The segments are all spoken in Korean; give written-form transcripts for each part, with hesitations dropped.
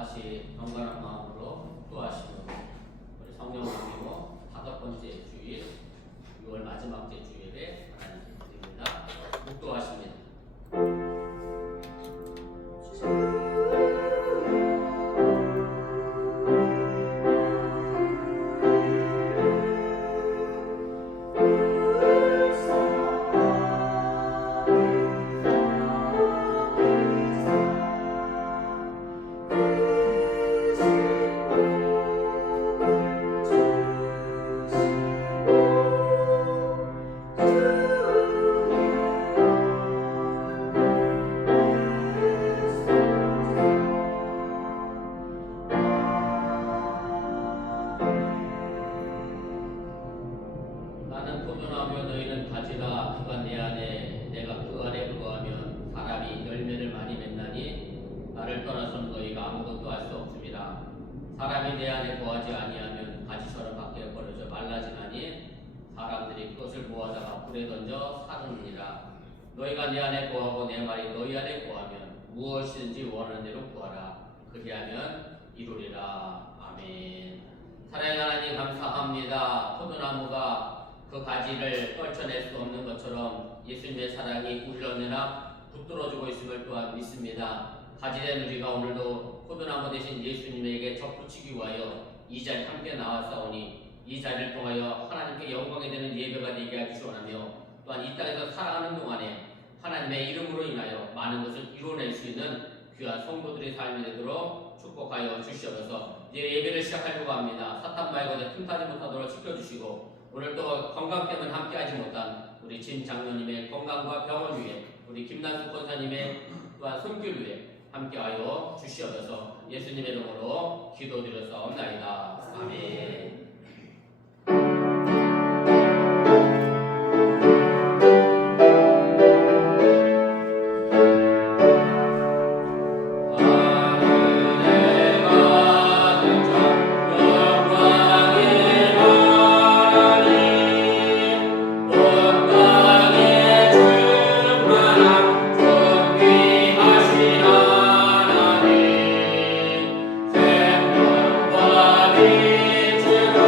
다시 경건한 마음으로 기도하시고 우리 성령 나누고 5번째 주일 6월 마지막 째 주일에 하나님께 드립니다. 묵도하십니다. 나는 포도나무여 너희는 가지라. 그가 내 안에 내가 그 안에 거하면 사람이 열매를 많이 맺나니 나를 떠나서는 너희가 아무것도 할 수 없습니다. 사람이 내 안에 거하지 아니하면 가지처럼 밖에 버려져 말라지나니 사람들이 그것을 모아다가 불에 던져 사르느니라. 너희가 내 안에 거하고 내 말이 너희 안에 거하면 무엇이든지 원하는 대로 구하라. 그리하면 이루리라. 아멘. 사랑하는 하나님 감사합니다. 포도나무가 그 가지를 떨쳐낼 수 없는 것처럼 예수님의 사랑이 우리를 언제나 붙들어주고 있음을 또한 믿습니다. 가지된 우리가 오늘도 포도나무 대신 예수님에게 접붙이기 위하여 이 자리에 함께 나왔사오니 이 자리를 통하여 하나님께 영광이 되는 예배가 되게 하기 원하며 또한 이 땅에서 살아가는 동안에 하나님의 이름으로 인하여 많은 것을 이루어낼 수 있는 귀한 성도들의 삶이 되도록 축복하여 주시옵소서. 이제 예배를 시작하려고 합니다. 사탄 말고 틈타지 못하도록 지켜주시고 오늘 또 건강 때문에 함께하지 못한 우리 진 장로님의 건강과 병을 위해 우리 김난수 권사님의 또한 손길 위해 함께하여 주시옵소서. 예수님의 이름으로 기도드렸사옵나이다. 아멘. 주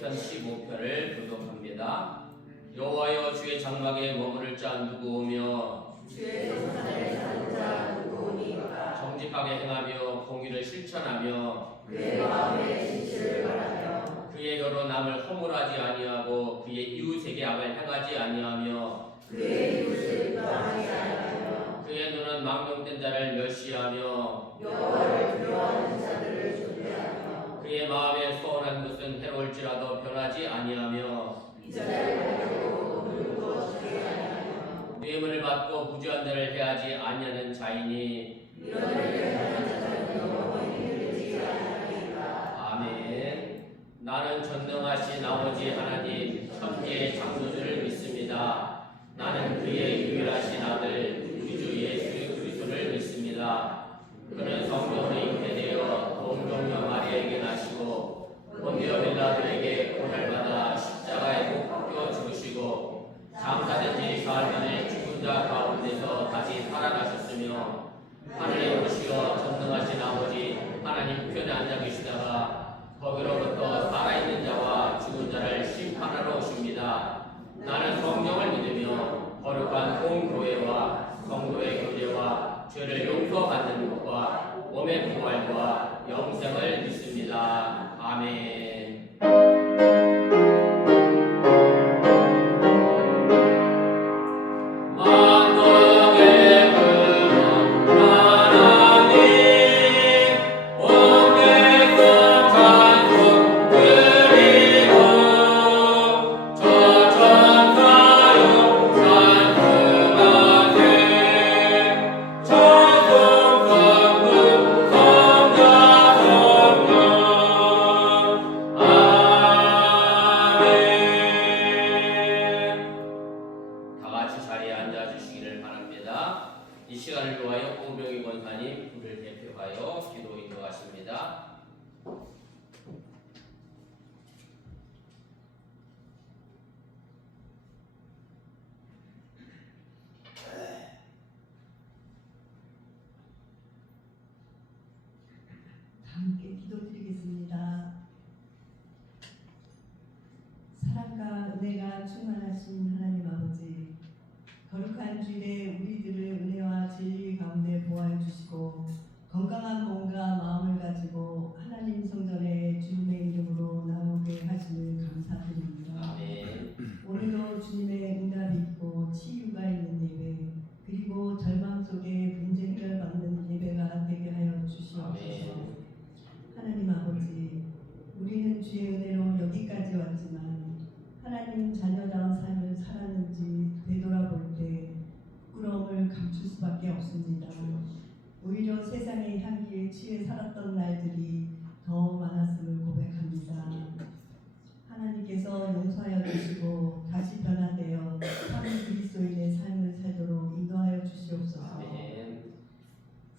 시편 15편을 교독합니다. 여호와여 주의 장막에 머무를 자 누구오며 주의 성산에 사는 자 누구오니까. 정직하게 행하며 공의를 실천하며 그의 마음에 진실을 바라며 그의 여러 남을 허물하지 아니하고 그의 이웃에게 악을 행하지 아니하며 그의 이웃을 비방하지 아니하며 그의 눈은 망령된 자를 멸시하며 여호와를 두려워하는 자들을 존대하며 그의 마음에 소원한 것은 해로울지라도 변하지 아니하며 이전에 가려고 물고 주지 아니하며 뇌물을 받고 부주한 자를 해하지 아니하는 자이니 이런 하는 자는 영원히 이르지 아니하리이다. 아멘. 나는 전능하신 아버지 하나님 천지의 창조주를 믿습니다. 나는 그의 유일하신 아들 우리 주 예수 그리스도를 믿습니다. 그는 성령으로 잉태되어 동정녀 마리아에게 나시고 본디오 빌라도에게 고난받아 십자가에 못 박혀 죽으시고 장사된 지 사흘 만에 죽은 자 가운데서 다시 살아나셨으며 하늘에 오르시어 전능하신 아버지 하나님 우편에 앉아 계시다가 거기로부터 살아있는 자와 죽은 자를 심판하러 오십니다. 나는 성령을 믿으며 거룩한 온 교회와 성도의 교제와 죄를 용서받는 것과 몸의 부활과 영생을 믿습니다. 아멘. 이 시간을 위하여 홍병희 권사님 불을 대표하여 기도 인도하십니다. 함께 기도드리겠습니다. 사랑과 은혜가 충만하신 하나님 아버지, 거룩한 주일에 우리들을 은혜와 진리 가운데 보호해 주시고 건강한 몸과 마음을 가지고 하나님 성전에 주님의 이름으로 나오게 하심을 감사드립니다. 아멘. 오늘도 주님의 응답이 있고 치유가 있는 예배, 그리고 절망 속에 문제 해결받는 예배가 되게 하여 주시옵소서. 아멘. 하나님 아버지, 우리는 주의 은혜로 여기까지 왔지만 하나님 자녀다운 삶을 살았는지 되돌아볼 때 부끄러움을 감출 수밖에 없습니다. 오히려 세상의 향기에 취해 살았던 날들이 더 많았음을 고백합니다. 하나님께서 용서하여 주시고 다시 변화되어 참 그리스도인의 삶을 살도록 인도하여 주시옵소서. 아멘.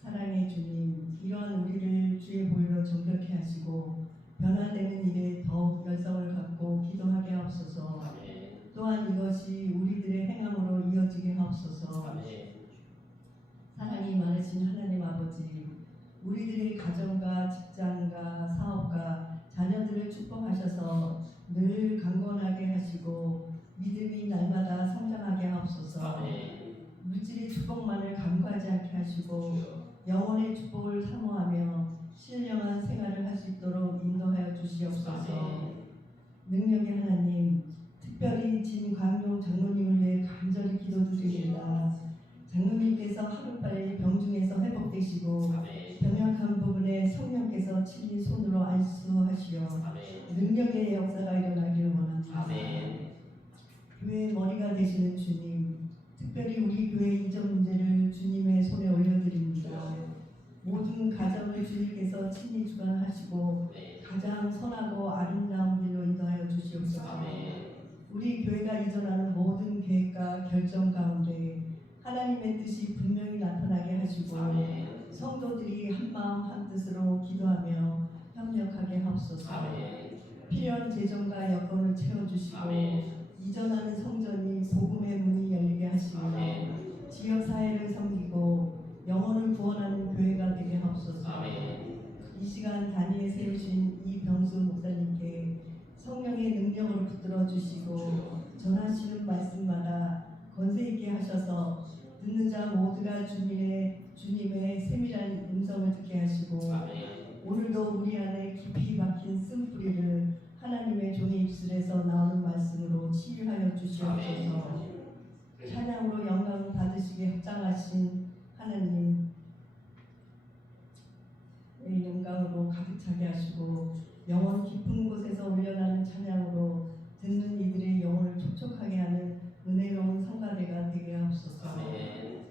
사랑의 주님, 이러한 우리를 주의 보혈로 정결케 하시고 변화되는 일에 더욱 열성을 갖고 기도하게 하옵소서. 아멘. 또한 이것이 우리들의 행함으로 이어지게 하옵소서. 아멘. 사랑이 많으신 하나님 아버지, 우리들의 가정과 직장과 사업과 자녀들을 축복하셔서 늘 강건하게 하시고 믿음이 날마다 성장하게 하옵소서. 아멘. 물질의 축복만을 간구하지 않게 하시고 영혼의 축복을 사모하며 신령한 생활을 할 수 있도록 인도하여 주시옵소서. 아멘. 능력의 하나님, 특별히 진광용 장로님을 위해 간절히 기도드립니다. 장로님께서 하루빨리 병중에서 회복되시고 아멘. 병약한 부분에 성령께서 친히 손으로 안수하시어 아멘. 능력의 역사가 일어나기를 원합니다. 아멘. 교회의 머리가 되시는 주님, 특별히 우리 교회 이전 문제를 주님의 손에 올려드립니다. 모든 가정을 주님께서 친히 주관하시고 네. 가장 선하고 아름다운 길로 인도하여 주시옵소서. 아멘. 우리 교회가 이전하는 모든 계획과 결정 가운데 하나님의 뜻이 분명히 나타나게 하시고 아멘. 성도들이 한마음 한뜻으로 기도하며 협력하게 하옵소서. 아멘. 필요한 재정과 여건을 채워주시고 아멘. 이전하는 성전이 복음의 문이 열리게 하시며 아멘. 지역사회를 섬기고 영혼을 구원하는 교회가 되게 하옵소서. 아멘. 이 시간 단위에 세우신 이병수 목사님께 성령의 능력으로 붙들어 주시고 전하시는 말씀마다 권세 있게 하셔서 듣는 자 모두가 주님의 세밀한 음성을 듣게 하시고 아멘. 오늘도 우리 안에 깊이 박힌 쓴뿌리를 하나님의 종의 입술에서 나오는 말씀으로 치유하여 주시옵소서. 찬양으로 영광 받으시게 합장하신 하나님 의 영광으로 가득 차게 하시고 영원 깊은 곳에서 울려나는 찬양으로 듣는 이들의 영혼을 촉촉하게 하는 은혜로운 성가대가 되게 하옵소서. 아멘.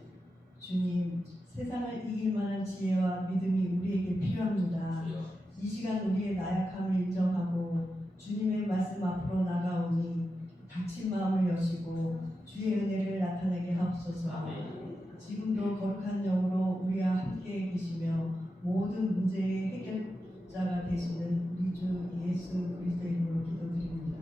주님, 세상을 이길 만한 지혜와 믿음이 우리에게 필요합니다. 주여. 이 시간 우리의 나약함을 인정하고 주님의 말씀 앞으로 나가오니 닫힌 마음을 여시고 주의 은혜를 나타내게 하옵소서. 아멘. 지금도 거룩한 영으로 우리와 함께 계시며 모든 문제의 해결자가 되시는 우리 주 예수 그리스도의 이름으로 기도드립니다.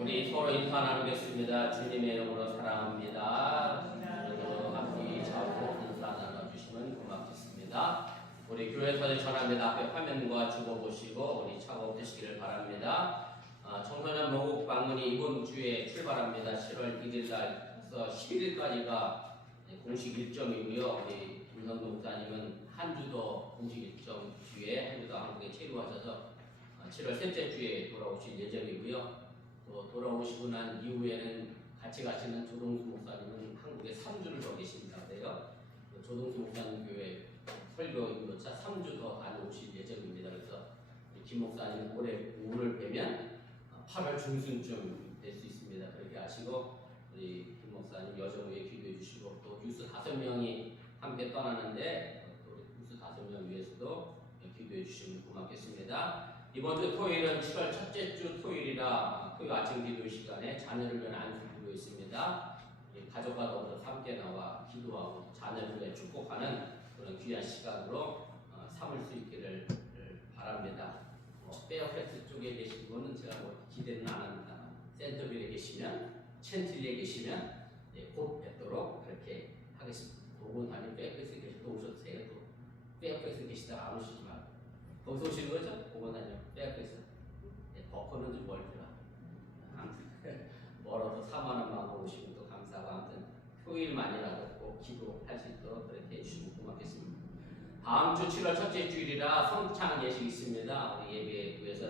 우리 서로 인사 나누겠습니다. 주님의 이름으로 사랑합니다. 주님으로 함께 자고 인사 나눠주시면 고맙겠습니다. 우리 교회에서 전합니다. 앞에 화면과 죽어보시고 우리 작업되시기를 바랍니다. 청소년 모국 방문이 이번 주에 출발합니다. 7월 1일날에서 11일까지가 공식 일정이고요. 우리 김성동 목사님은 한 주 더 공식 일정 뒤에 한 주 더 한국에 체류하셔서 7월 셋째 주에 돌아오실 예정이고요. 또 돌아오시고 난 이후에는 같이 가시는 조동수 목사님은 한국에 3주를 더 계십니다. 그래요. 조동수 목사님 교회 설교 인도차 3주 더 다녀오실 예정입니다. 그래서 김 목사님 오늘 뵈면 8월 중순쯤 될 수 있습니다. 그렇게 아시고 우리 김 목사님 여정 위에 기도해 주시고 또 뉴스 5명이 함께 떠나는데 또 우리 뉴스 5명 위해서도 기도해 주시면 고맙겠습니다. 이번 주 토요일은 7월 첫째 주 토요일이라 토요일 아침 기도 시간에 자녀를 위한 안수 기도 있습니다. 가족과 더불어 함께 나와 기도하고 자녀를 위해 축복하는 그런 귀한 시간으로 삼을 수 있기를 바랍니다. 페어팩스 쪽에 계신 분은 제가 뭐 기대는 안 합니다. 센터빌에 계시면 챈틀리에 계시면 곧 뵙도록 그렇게 하겠습니다. 혹은 아니면 페어팩스에 계셔도 오셔도 돼요. 또 페어팩스에 계시다가 안 오시지 말고 거기서 오시는 거죠? 혹은 아니면 페어팩스 버커는 좀 멀더라. 아무튼 멀어서 4만 원만 오시면 또 감사하고 아무튼 토요일만이라도 꼭 기도할 수 있도록 그렇게 해주시면 고맙겠습니다. 다음 주 7월 첫째 주일이라 성찬 예식 있습니다. 우리 예배부에서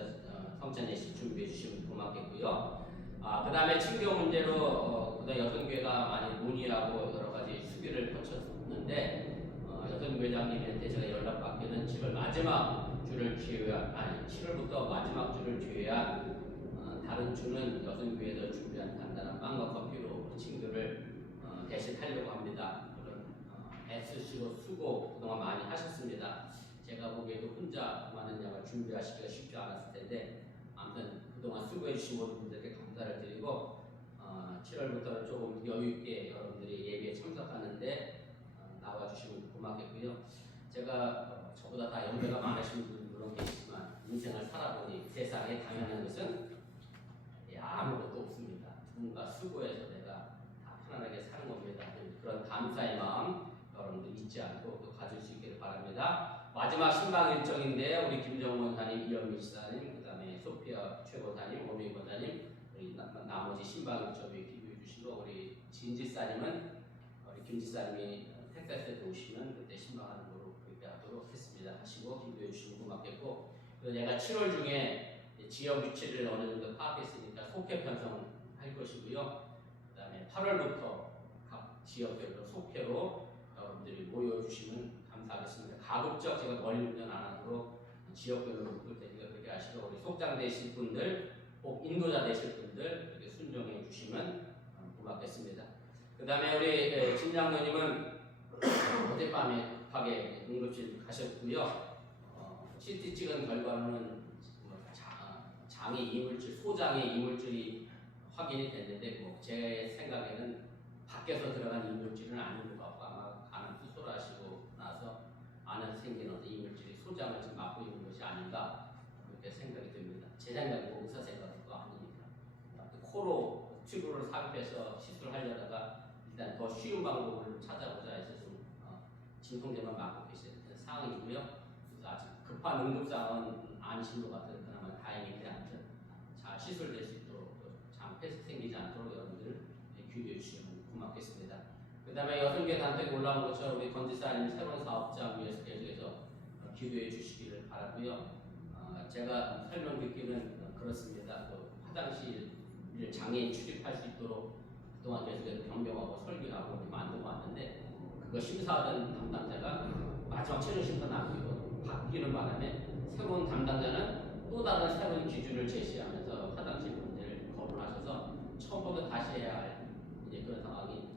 성찬 예식 준비해 주시면 고맙겠고요. 그 다음에 친교 문제로 그다음 여성교회가 많이 논의하고 여러 가지 수비를 거쳤는데 여성교회장님한테 제가 연락받기는 7월 마지막 주를 기회한 7월부터 마지막 주를 기회한 다른 주는 여성교회에서 준비한 간단한 빵과 커피로 친구를 대신하려고 합니다. 물론 애쓰시고 수고 그동안 많이 하셨습니다. 제가 보기에도 혼자 많은 양을 준비하시기가 쉽지 않았을 텐데 아무튼 그동안 수고해 주신 모든 분들께 감사를 드리고 7월부터는 조금 여유 있게 여러분들이 예배에 참석하는데 나와주시면 고맙겠고요. 제가 저보다 다 연배가 많으신 분들 물론 계시지만 인생을 살아보니 세상에 당연한 것은 아무것도 없습니다. 누군가 수고해서 내가 다 편안하게 사는 겁니다. 그런 감사의 마음 여러분들 잊지 않고 또 가질 수 있기를 바랍니다. 마지막 신방 일정인데 우리 김정원 사님, 이현미 지사님, 그다음에 소피아 최고사님, 오미 권사님, 우리 나머지 신방 일정에 기도해 주시고 우리 진 지사님은 우리 김 지사님이 텍사스에 오시면 그때 신방하는 거로 그렇게 하도록 했습니다. 하시고 기도해 주시면 고맙겠고, 그리고 내가 7월 중에 지역 위치를 어느 정도 파악했으니까 속회 편성할 것이고요. 그다음에 8월부터 각 지역별로 속회로 여러분들이 모여주시면 감사하겠습니다. 가급적 제가 멀리 운전 안 하도록 지역별로 묶을 테니까 그렇게 하시고, 우리 속장 되실 분들, 꼭 인도자 되실 분들 이렇게 순종해 주시면 고맙겠습니다. 그 다음에 우리 진 장로님은 어젯밤에 급하게 응급실 가셨고요. CT 찍은 결과는 장의 이물질, 소장의 이물질이 확인이 됐는데 제 생각에는 밖에서 들어간 이물질은 아닌 것 같고, 아마 간을 수술하시고 나서 안에서 생긴 어떤 이물질이 소장을 지금 맡고 있는 것이 아닌가 그렇게 생각이 듭니다. 제 생각이고 의사 생각도 아니니까. 코로 튜브를 삽입해서 시술하려다가 일단 더 쉬운 방법을 찾아보자 해서 좀 진통제만 맡고 계시는 상황이고요. 그래서 아직 급한 응급상황은 아니신 것 같아요. 그나마 다행이긴 한데 잘 시술될 수 있도록 장 패스 생기지 않도록 여러분들 기도해 주시면 고맙겠습니다. 그 다음에 6개 단톡에 올라온 것처럼 우리 건지사님 새로운 사업장 위해서 계속해서 기도해 주시기를 바라고요. 제가 설명 듣기는 그렇습니다. 화장실 장애인 출입할 수 있도록 그동안 계속해서 변경하고 설계하고 이렇게 만들어 왔는데, 그거 심사하던 담당자가 마지막 최종 심사 남기고 바뀌는 바람에 새로운 담당자는 또 다른 새로운 기준을 제시하면서 화장실 문제를 거론하셔서 처음부터 다시 해야 할 이제 그런 상황이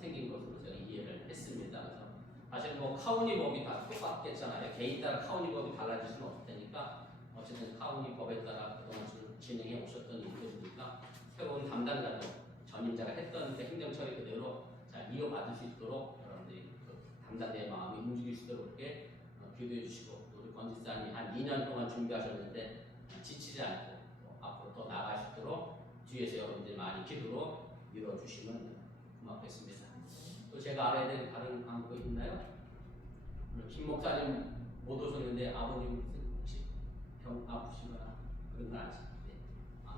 생긴 것으로 제가 이해를 했습니다. 그래서 사실 카운티 법이 다 똑같겠잖아요. 개인 따라 카운티 법이 달라질 수는 없을 테니까 어쨌든 카운티 법에 따라 그동안 진행해 오셨던 일들이니까 새로운 담당자도 전임자가 했던 그 행정처리 그대로 잘 이어받을 수 있도록 여러분들이 그 담당자의 마음이 움직일 수 있도록 이렇게 기도해 주시고, 우리 권지사님이 한 2년 동안 준비하셨는데 지치지 않고 앞으로 더 나아갈 수 있도록 뒤에서 여러분들이 많이 기도로 밀어주시면 고맙겠습니다. 또 제가 알아야 될 다른 광고 있나요? 김 목사님 못 오셨는데 아버님 혹시 병 아프시거나 그런 건 아시죠?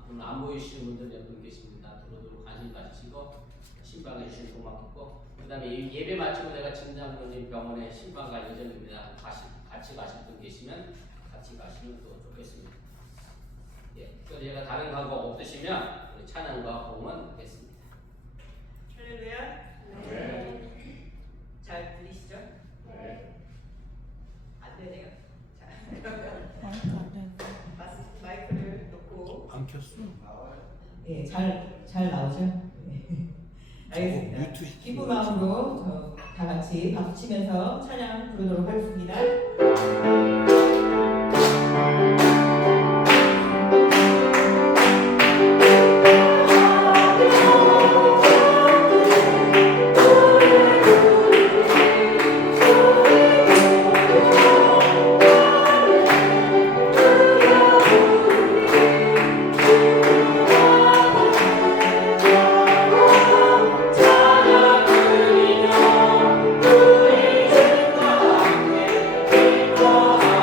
오늘 안 보이시는 분들 몇 분 계십니다. 두루두루 관심 가지시고 신방해 주시면 고맙겠고, 그 다음에 예배 마치고 내가 진장로님 병원에 신방 갈 예정입니다. 같이 가실 분 계시면 같이 가시면 또 좋겠습니다. 예, 또 제가 다른 광고 없으시면 우리 찬양과 호응은 하겠습니다. 할렐루야. 네. 잘 들리시죠? 네. 안 되네요. 자, 마이크를 놓고. 안 켰어. 네, 잘 나오죠? 네. 알겠습니다. 뮤트 기쁜 마음으로 다 같이 박수 치면서 찬양 부르도록 하겠습니다. 우리 주님과 함께 기뻐하며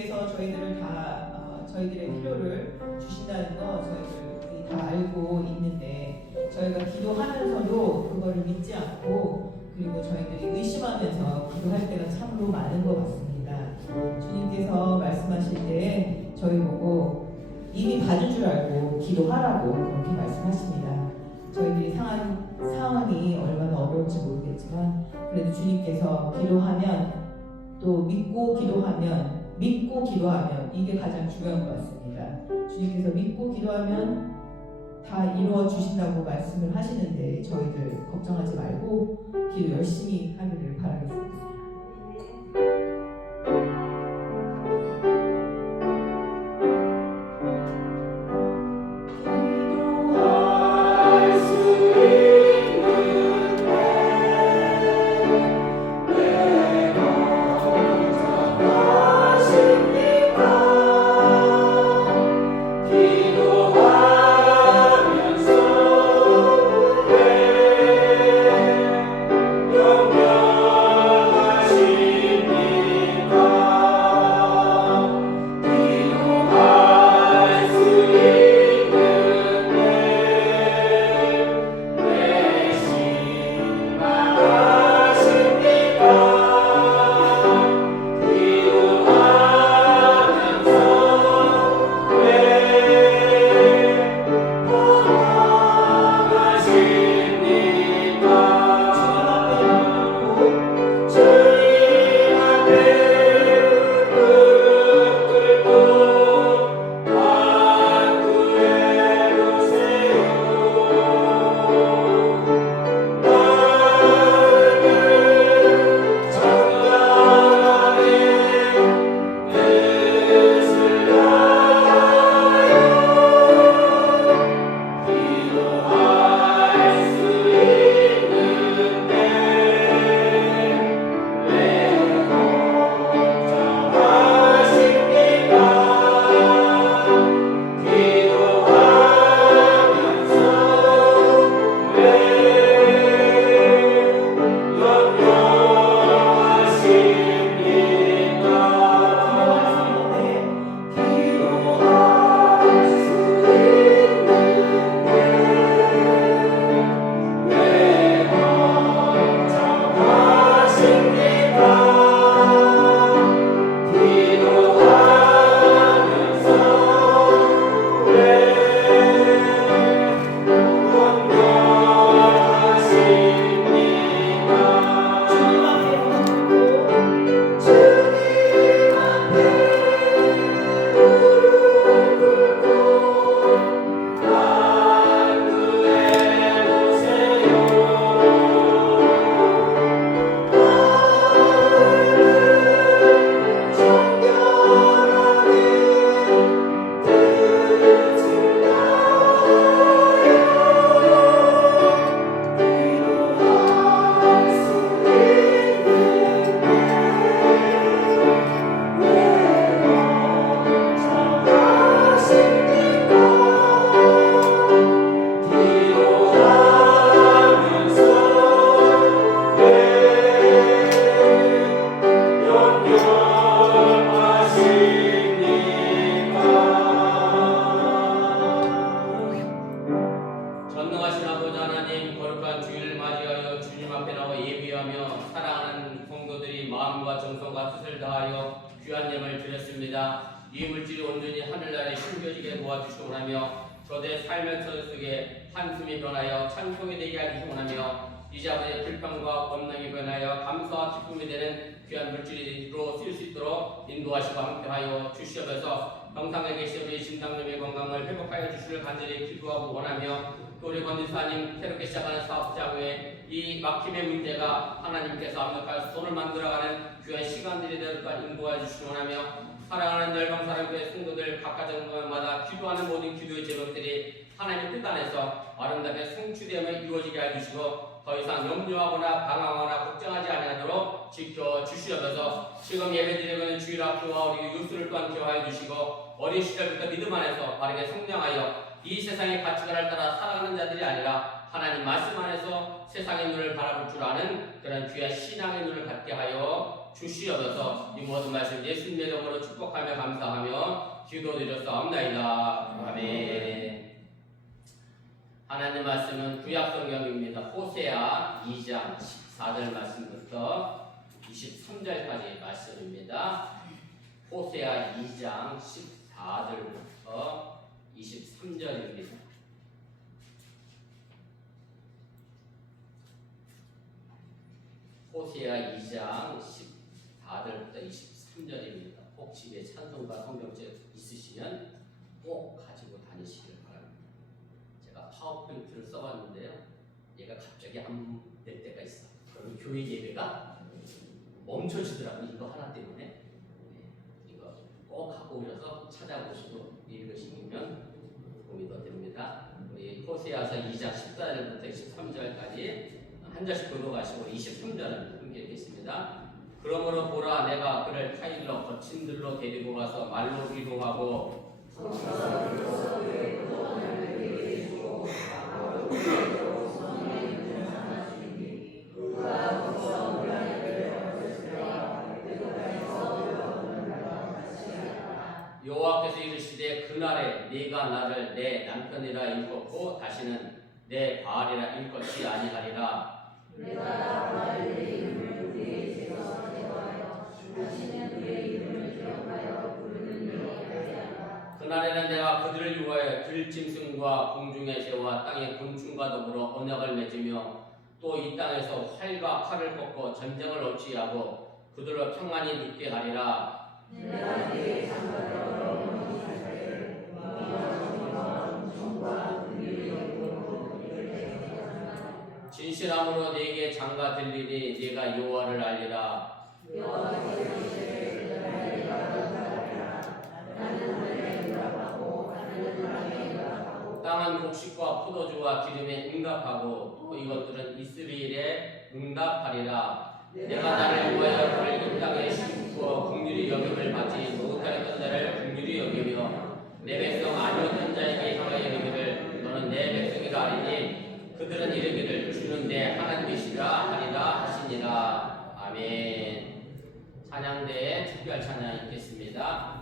주님께서 저희들을 다 저희들의 필요를 주신다는 거 저희들이 다 알고 있는데 저희가 기도하면서도 그거를 믿지 않고 그리고 저희들이 의심하면서 기도할 때가 참으로 많은 것 같습니다. 주님께서 말씀하실 때 저희 보고 이미 받은 줄 알고 기도하라고 그렇게 말씀하십니다. 저희들이 상황이 얼마나 어려울지 모르겠지만 그래도 주님께서 기도하면 또 믿고 기도하면 이게 가장 중요한 것 같습니다. 주님께서 믿고 기도하면 다 이루어 주신다고 말씀을 하시는데 저희들 걱정하지 말고 기도 열심히 하기를 바라겠습니다. 마음과 정성과 뜻을 다하여 귀한 예물 드렸습니다. 이 물질이 온전히 하늘나라에 숨겨지게 도와주시기 원하며 저들의 삶의 터 속에 한숨이 변하여 찬송이 되게 하시기 원하며 이제 아버지의 불평과 권능이 변하여 감사와 기쁨이 되는 귀한 물질로 쓸 수 있도록 인도하시고 함께하여 주시옵소서. 병상에 계신 우리 진당님의 건강을 회복하여 주시를 간절히 기도하고 원하며 또 우리 권지사님 새롭게 시작하는 사업자 외에 이 막힘의 문제가 하나님께서 완벽하여 손을 만들어가는 귀한 시간들이 되도록 인도하여 주시기 원하며 사랑하는 열방사랑교회 성도들 각각 정도마다 기도하는 모든 기도의 제목들이 하나님의 뜻 안에서 아름답게 성취되며 이루어지게 해주시고 더 이상 염려하거나 방황하거나 걱정하지 아니하도록 지켜주시옵소서. 지금 예배드리는 주일 학교와 우리 유수를 또한 기억하여 주시고 어린 시절부터 믿음 안에서 바르게 성장하여 이 세상의 가치관을 따라 살아가는 자들이 아니라 하나님 말씀 안에서 세상의 눈을 바라볼 줄 아는 그런 귀한 신앙의 눈을 갖게 하여 주시옵소서. 이 모든 말씀 예수님의 이름으로 축복하며 감사하며 기도드렸사옵나이다. 아멘. 하나님 말씀은 구약 성경입니다. 호세아 2장 14절 말씀부터 23절까지 말씀입니다. 호세아 2장 14절부터 23절입니다. 호세아 2장 14절부터 23절입니다. 꼭 집에 찬송가 성경책 있으시면 꼭 가지고 다니시길 바랍니다. 제가 파워포인트를 써봤는데요. 얘가 갑자기 안 될 때가 있어. 그러면 교회 예배가 멈춰지더라고요. 이거 하나 때문에. 이거 꼭 갖고 오셔서 찾아보시고 읽으시면 도움이 더 됩니다. 우리 호세아서 2장 14절부터 23절까지 한 절씩 교도가시고 23절은 함께 읽겠습니다. 그러므로 보라, 내가 그를 타일러 거친 들로 데리고 가서 말로 기도하고 여호와께서 이르시되 그날에 네가 나를 내 남편이라 일컫고 다시는 내 바알이라 일컫지 아니하리라. 내가 바알의 이름을 그의 제사에 대하여 다시는 그의 이름을 기억하여 부르는 일이 아니하리라. 그날에는 내가 그들을 위하여 들짐승과 공중의 새와 땅의 곤충과 더불어 언약을 맺으며 또 이 땅에서 활과 칼을 꺾고 전쟁을 없이하고 그들로 평안히 눕게 하리라. 내가 그의 장가되어 영원히 살 때를 영원히 정과 긍휼히 여기고 그를 대적하리라. 진실함으로 네게 장가 들리니 네가 여호와를 알리라. 여호와께서 이르시되 내가 응답하리라. 나는 하늘에 응답하고 하늘은 땅에 응답하고 땅은 곡식과 포도주와 기름에 응답하고 또 이것들은 이스라엘에 응답하리라. 내가 나를 위하여 그를 이 땅에 심고 긍휼히 여김을 받지 못하였던 자를 긍휼히 여기며 내 백성 아니었던 자에게 향하여 이르기를 너는 내 백성이라 하리니 그들은 이르기를 주는 내 하나님이시라 하리라 하시니라. 아멘. 찬양대에 특별 찬양 있겠습니다.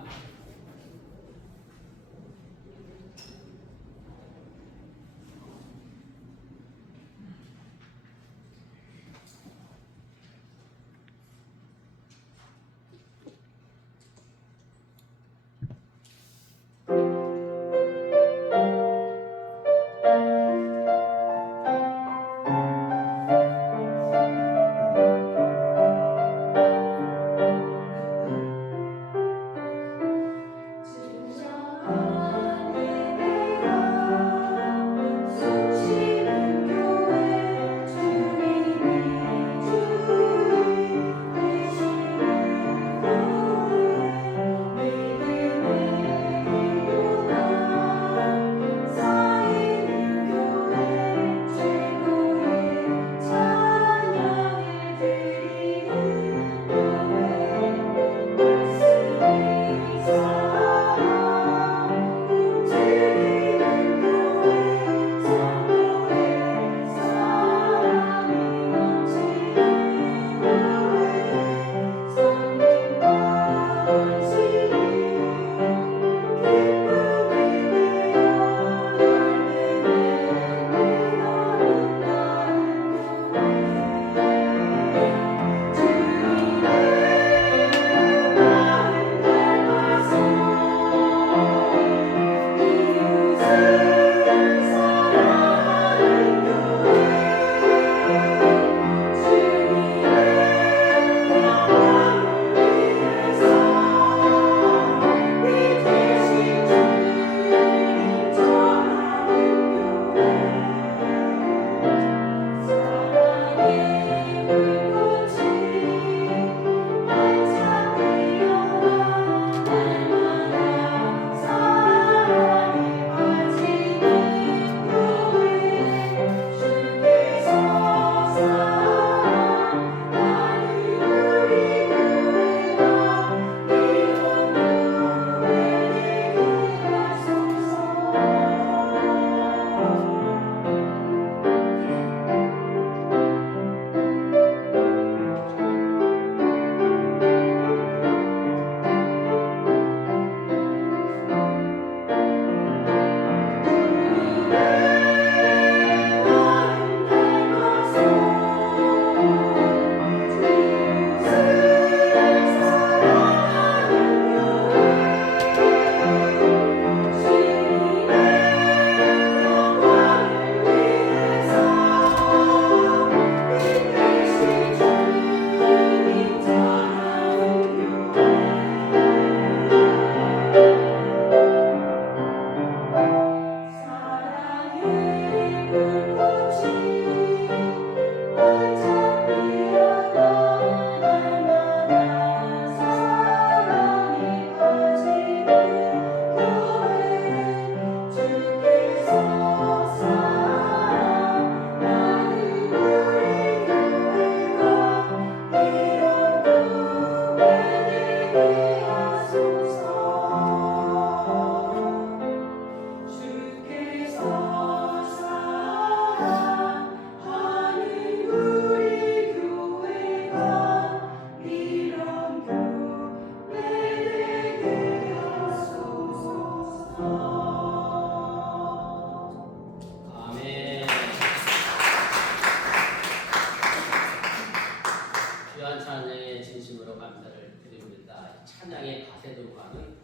신앙의 가세도가는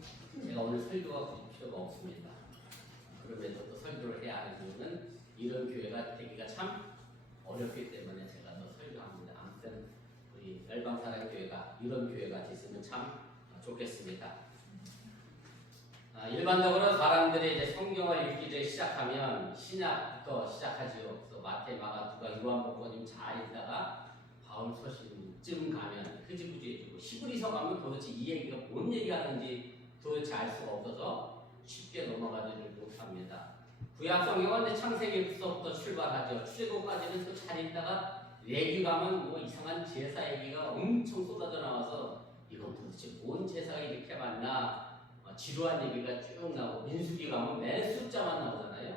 제가 오늘 설교가 굳이 필요가 없습니다. 그럼에도 또 설교를 해야 하는 이유는 이런 교회가 되기가 참 어렵기 때문에 제가 더 설교합니다. 아무튼 우리 열방사랑교회가 이런 교회가 됐으면 참 좋겠습니다. 일반적으로 사람들이 이제 성경을 읽기 시작하면 신약부터 시작하지요. 그래서 마태, 마가, 누가, 요한복음 잘 읽다가 바울 서신쯤 가면 흐지부지해지고 히브리서 가면 도대체 이 얘기가 뭔 얘기하는지 도대체 알 수가 없어서 쉽게 넘어가지를 못합니다. 구약 성경은 창세기부터 출발하죠. 출애굽까지는 또 잘 읽다가 레위 가면 뭐 이상한 제사 얘기가 엄청 쏟아져 나와서 이건 도대체 뭔 제사가 이렇게 많나 지루한 얘기가 쭉 나오고, 민수기 가면 맨 숫자만 나오잖아요.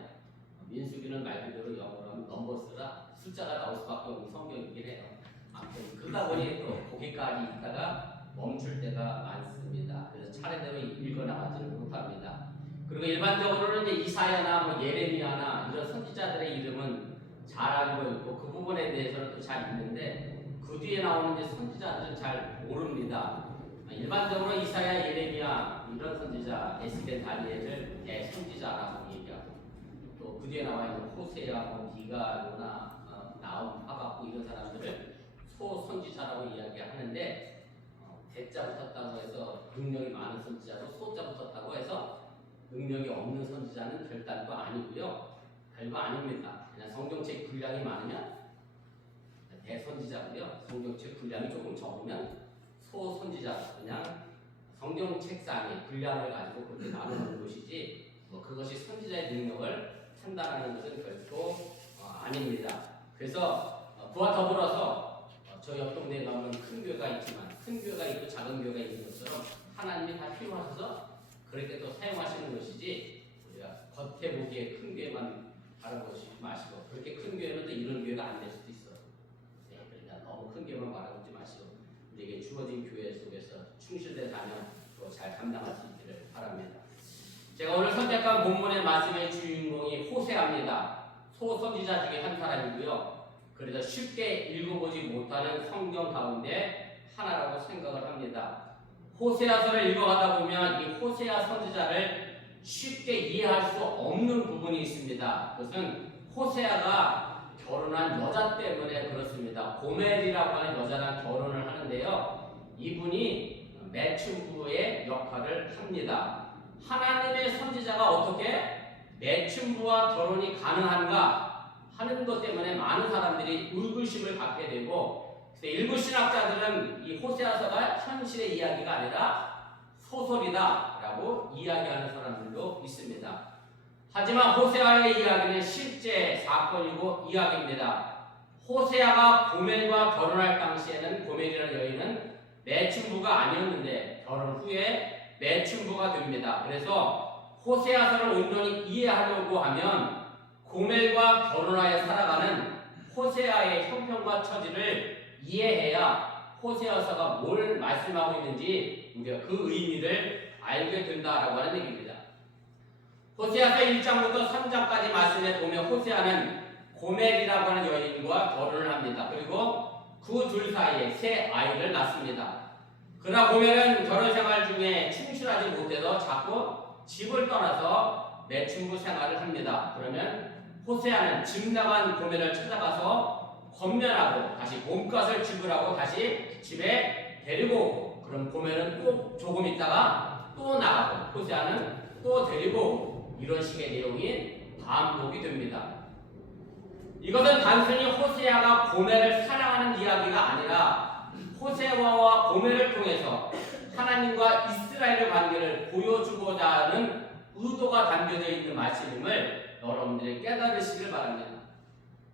민수기는 말 그대로 영어로 하면 넘버스라 숫자가 나올 수밖에 없는 성경이긴 해요. 아무튼 그러다 보니 또 거기까지 있다가 멈출 때가 많습니다. 그래서 차례대로 읽어나가지는 못합니다. 그리고 일반적으로는 이제 이사야나 뭐 예레미야나 이런 선지자들의 이름은 잘 알고 있고 그 부분에 대해서는 또 잘 있는데 그 뒤에 나오는 이제 선지자들은 잘 모릅니다. 일반적으로 이사야, 예레미야 이런 선지자, 에스겔, 다니엘을 대선지자라고 얘기하고 또 그 뒤에 나와 있는 호세야, 뭐 미가, 요나, 나움, 하박국 이런 사람들을 소선지자라고 이야기하는데 대자 붙었다고 해서 능력이 많은 선지자도 소자 붙었다고 해서 능력이 없는 선지자는 결단도 아니고요. 별거 아닙니다. 그냥 성경책 분량이 많으면 대선지자고요. 성경책 분량이 조금 적으면 소선지자, 그냥 성경 책상에 분량을 가지고 그렇게 나누는 것이지 뭐 그것이 선지자의 능력을 판단하는 것은 결코 아닙니다. 그래서 그와 더불어서 저 옆 동네에 가면 큰 교회가 있지만 큰 교회가 있고 작은 교회가 있는 것처럼 하나님이 다 필요하셔서 그렇게 또 사용하시는 것이지 우리가 겉에 보기에 큰 교회만 바라보지 마시고 그렇게 큰 교회는 또 이런 교회가 안 될 수도 있어요. 네, 그러니까 너무 큰 교회만 바라보지 마시고 우리에게 주어진 교회 속에서 충실된 자녀 잘 감당할 수 있기를 바랍니다. 제가 오늘 선택한 본문의 말씀의 주인공이 호세아입니다. 소선지자 중에 한 사람이고요. 그래서 쉽게 읽어보지 못하는 성경 가운데 하나라고 생각을 합니다. 호세아서를 읽어가다 보면 이 호세아 선지자를 쉽게 이해할 수 없는 부분이 있습니다. 그것은 호세아가 결혼한 여자 때문에 그렇습니다. 고멜이라고 하는 여자랑 결혼을 하는데요. 이분이 매춘부의 역할을 합니다. 하나님의 선지자가 어떻게 매춘부와 결혼이 가능한가 하는 것 때문에 많은 사람들이 의구심을 갖게 되고, 일부 신학자들은 이 호세아서가 현실의 이야기가 아니라 소설이다라고 이야기하는 사람들도 있습니다. 하지만 호세아의 이야기는 실제 사건이고 이야기입니다. 호세아가 고멜과 결혼할 당시에는 고멜이라는 여인은 매춘부가 아니었는데 결혼 후에 매춘부가 됩니다. 그래서 호세아서를 온전히 이해하려고 하면 고멜과 결혼하여 살아가는 호세아의 형편과 처지를 이해해야 호세아서가 뭘 말씀하고 있는지 우리가 그 의미를 알게 된다라고 하는 얘기입니다. 호세아서 1장부터 3장까지 말씀에 보면 호세아는 고멜이라고 하는 여인과 결혼을 합니다. 그리고 그 둘 사이에 세 아이를 낳습니다. 그러나 고멜은 결혼 생활 중에 충실하지 못해서 자꾸 집을 떠나서 매춘부 생활을 합니다. 그러면 호세아는 집 나간 고멜을 찾아가서 권면하고 다시 몸값을 지불하고 다시 집에 데리고 오고, 그럼 고멜은 또 조금 있다가 또 나가고 호세아는 또 데리고 오고, 이런 식의 내용이 반복이 됩니다. 이것은 단순히 호세아가 고멜을 사랑하는 이야기가 아니라 호세아와 고멜을 통해서 하나님과 이스라엘의 관계를 보여주고자 하는 의도가 담겨져 있는 말씀임을 여러분들이 깨달으시길 바랍니다.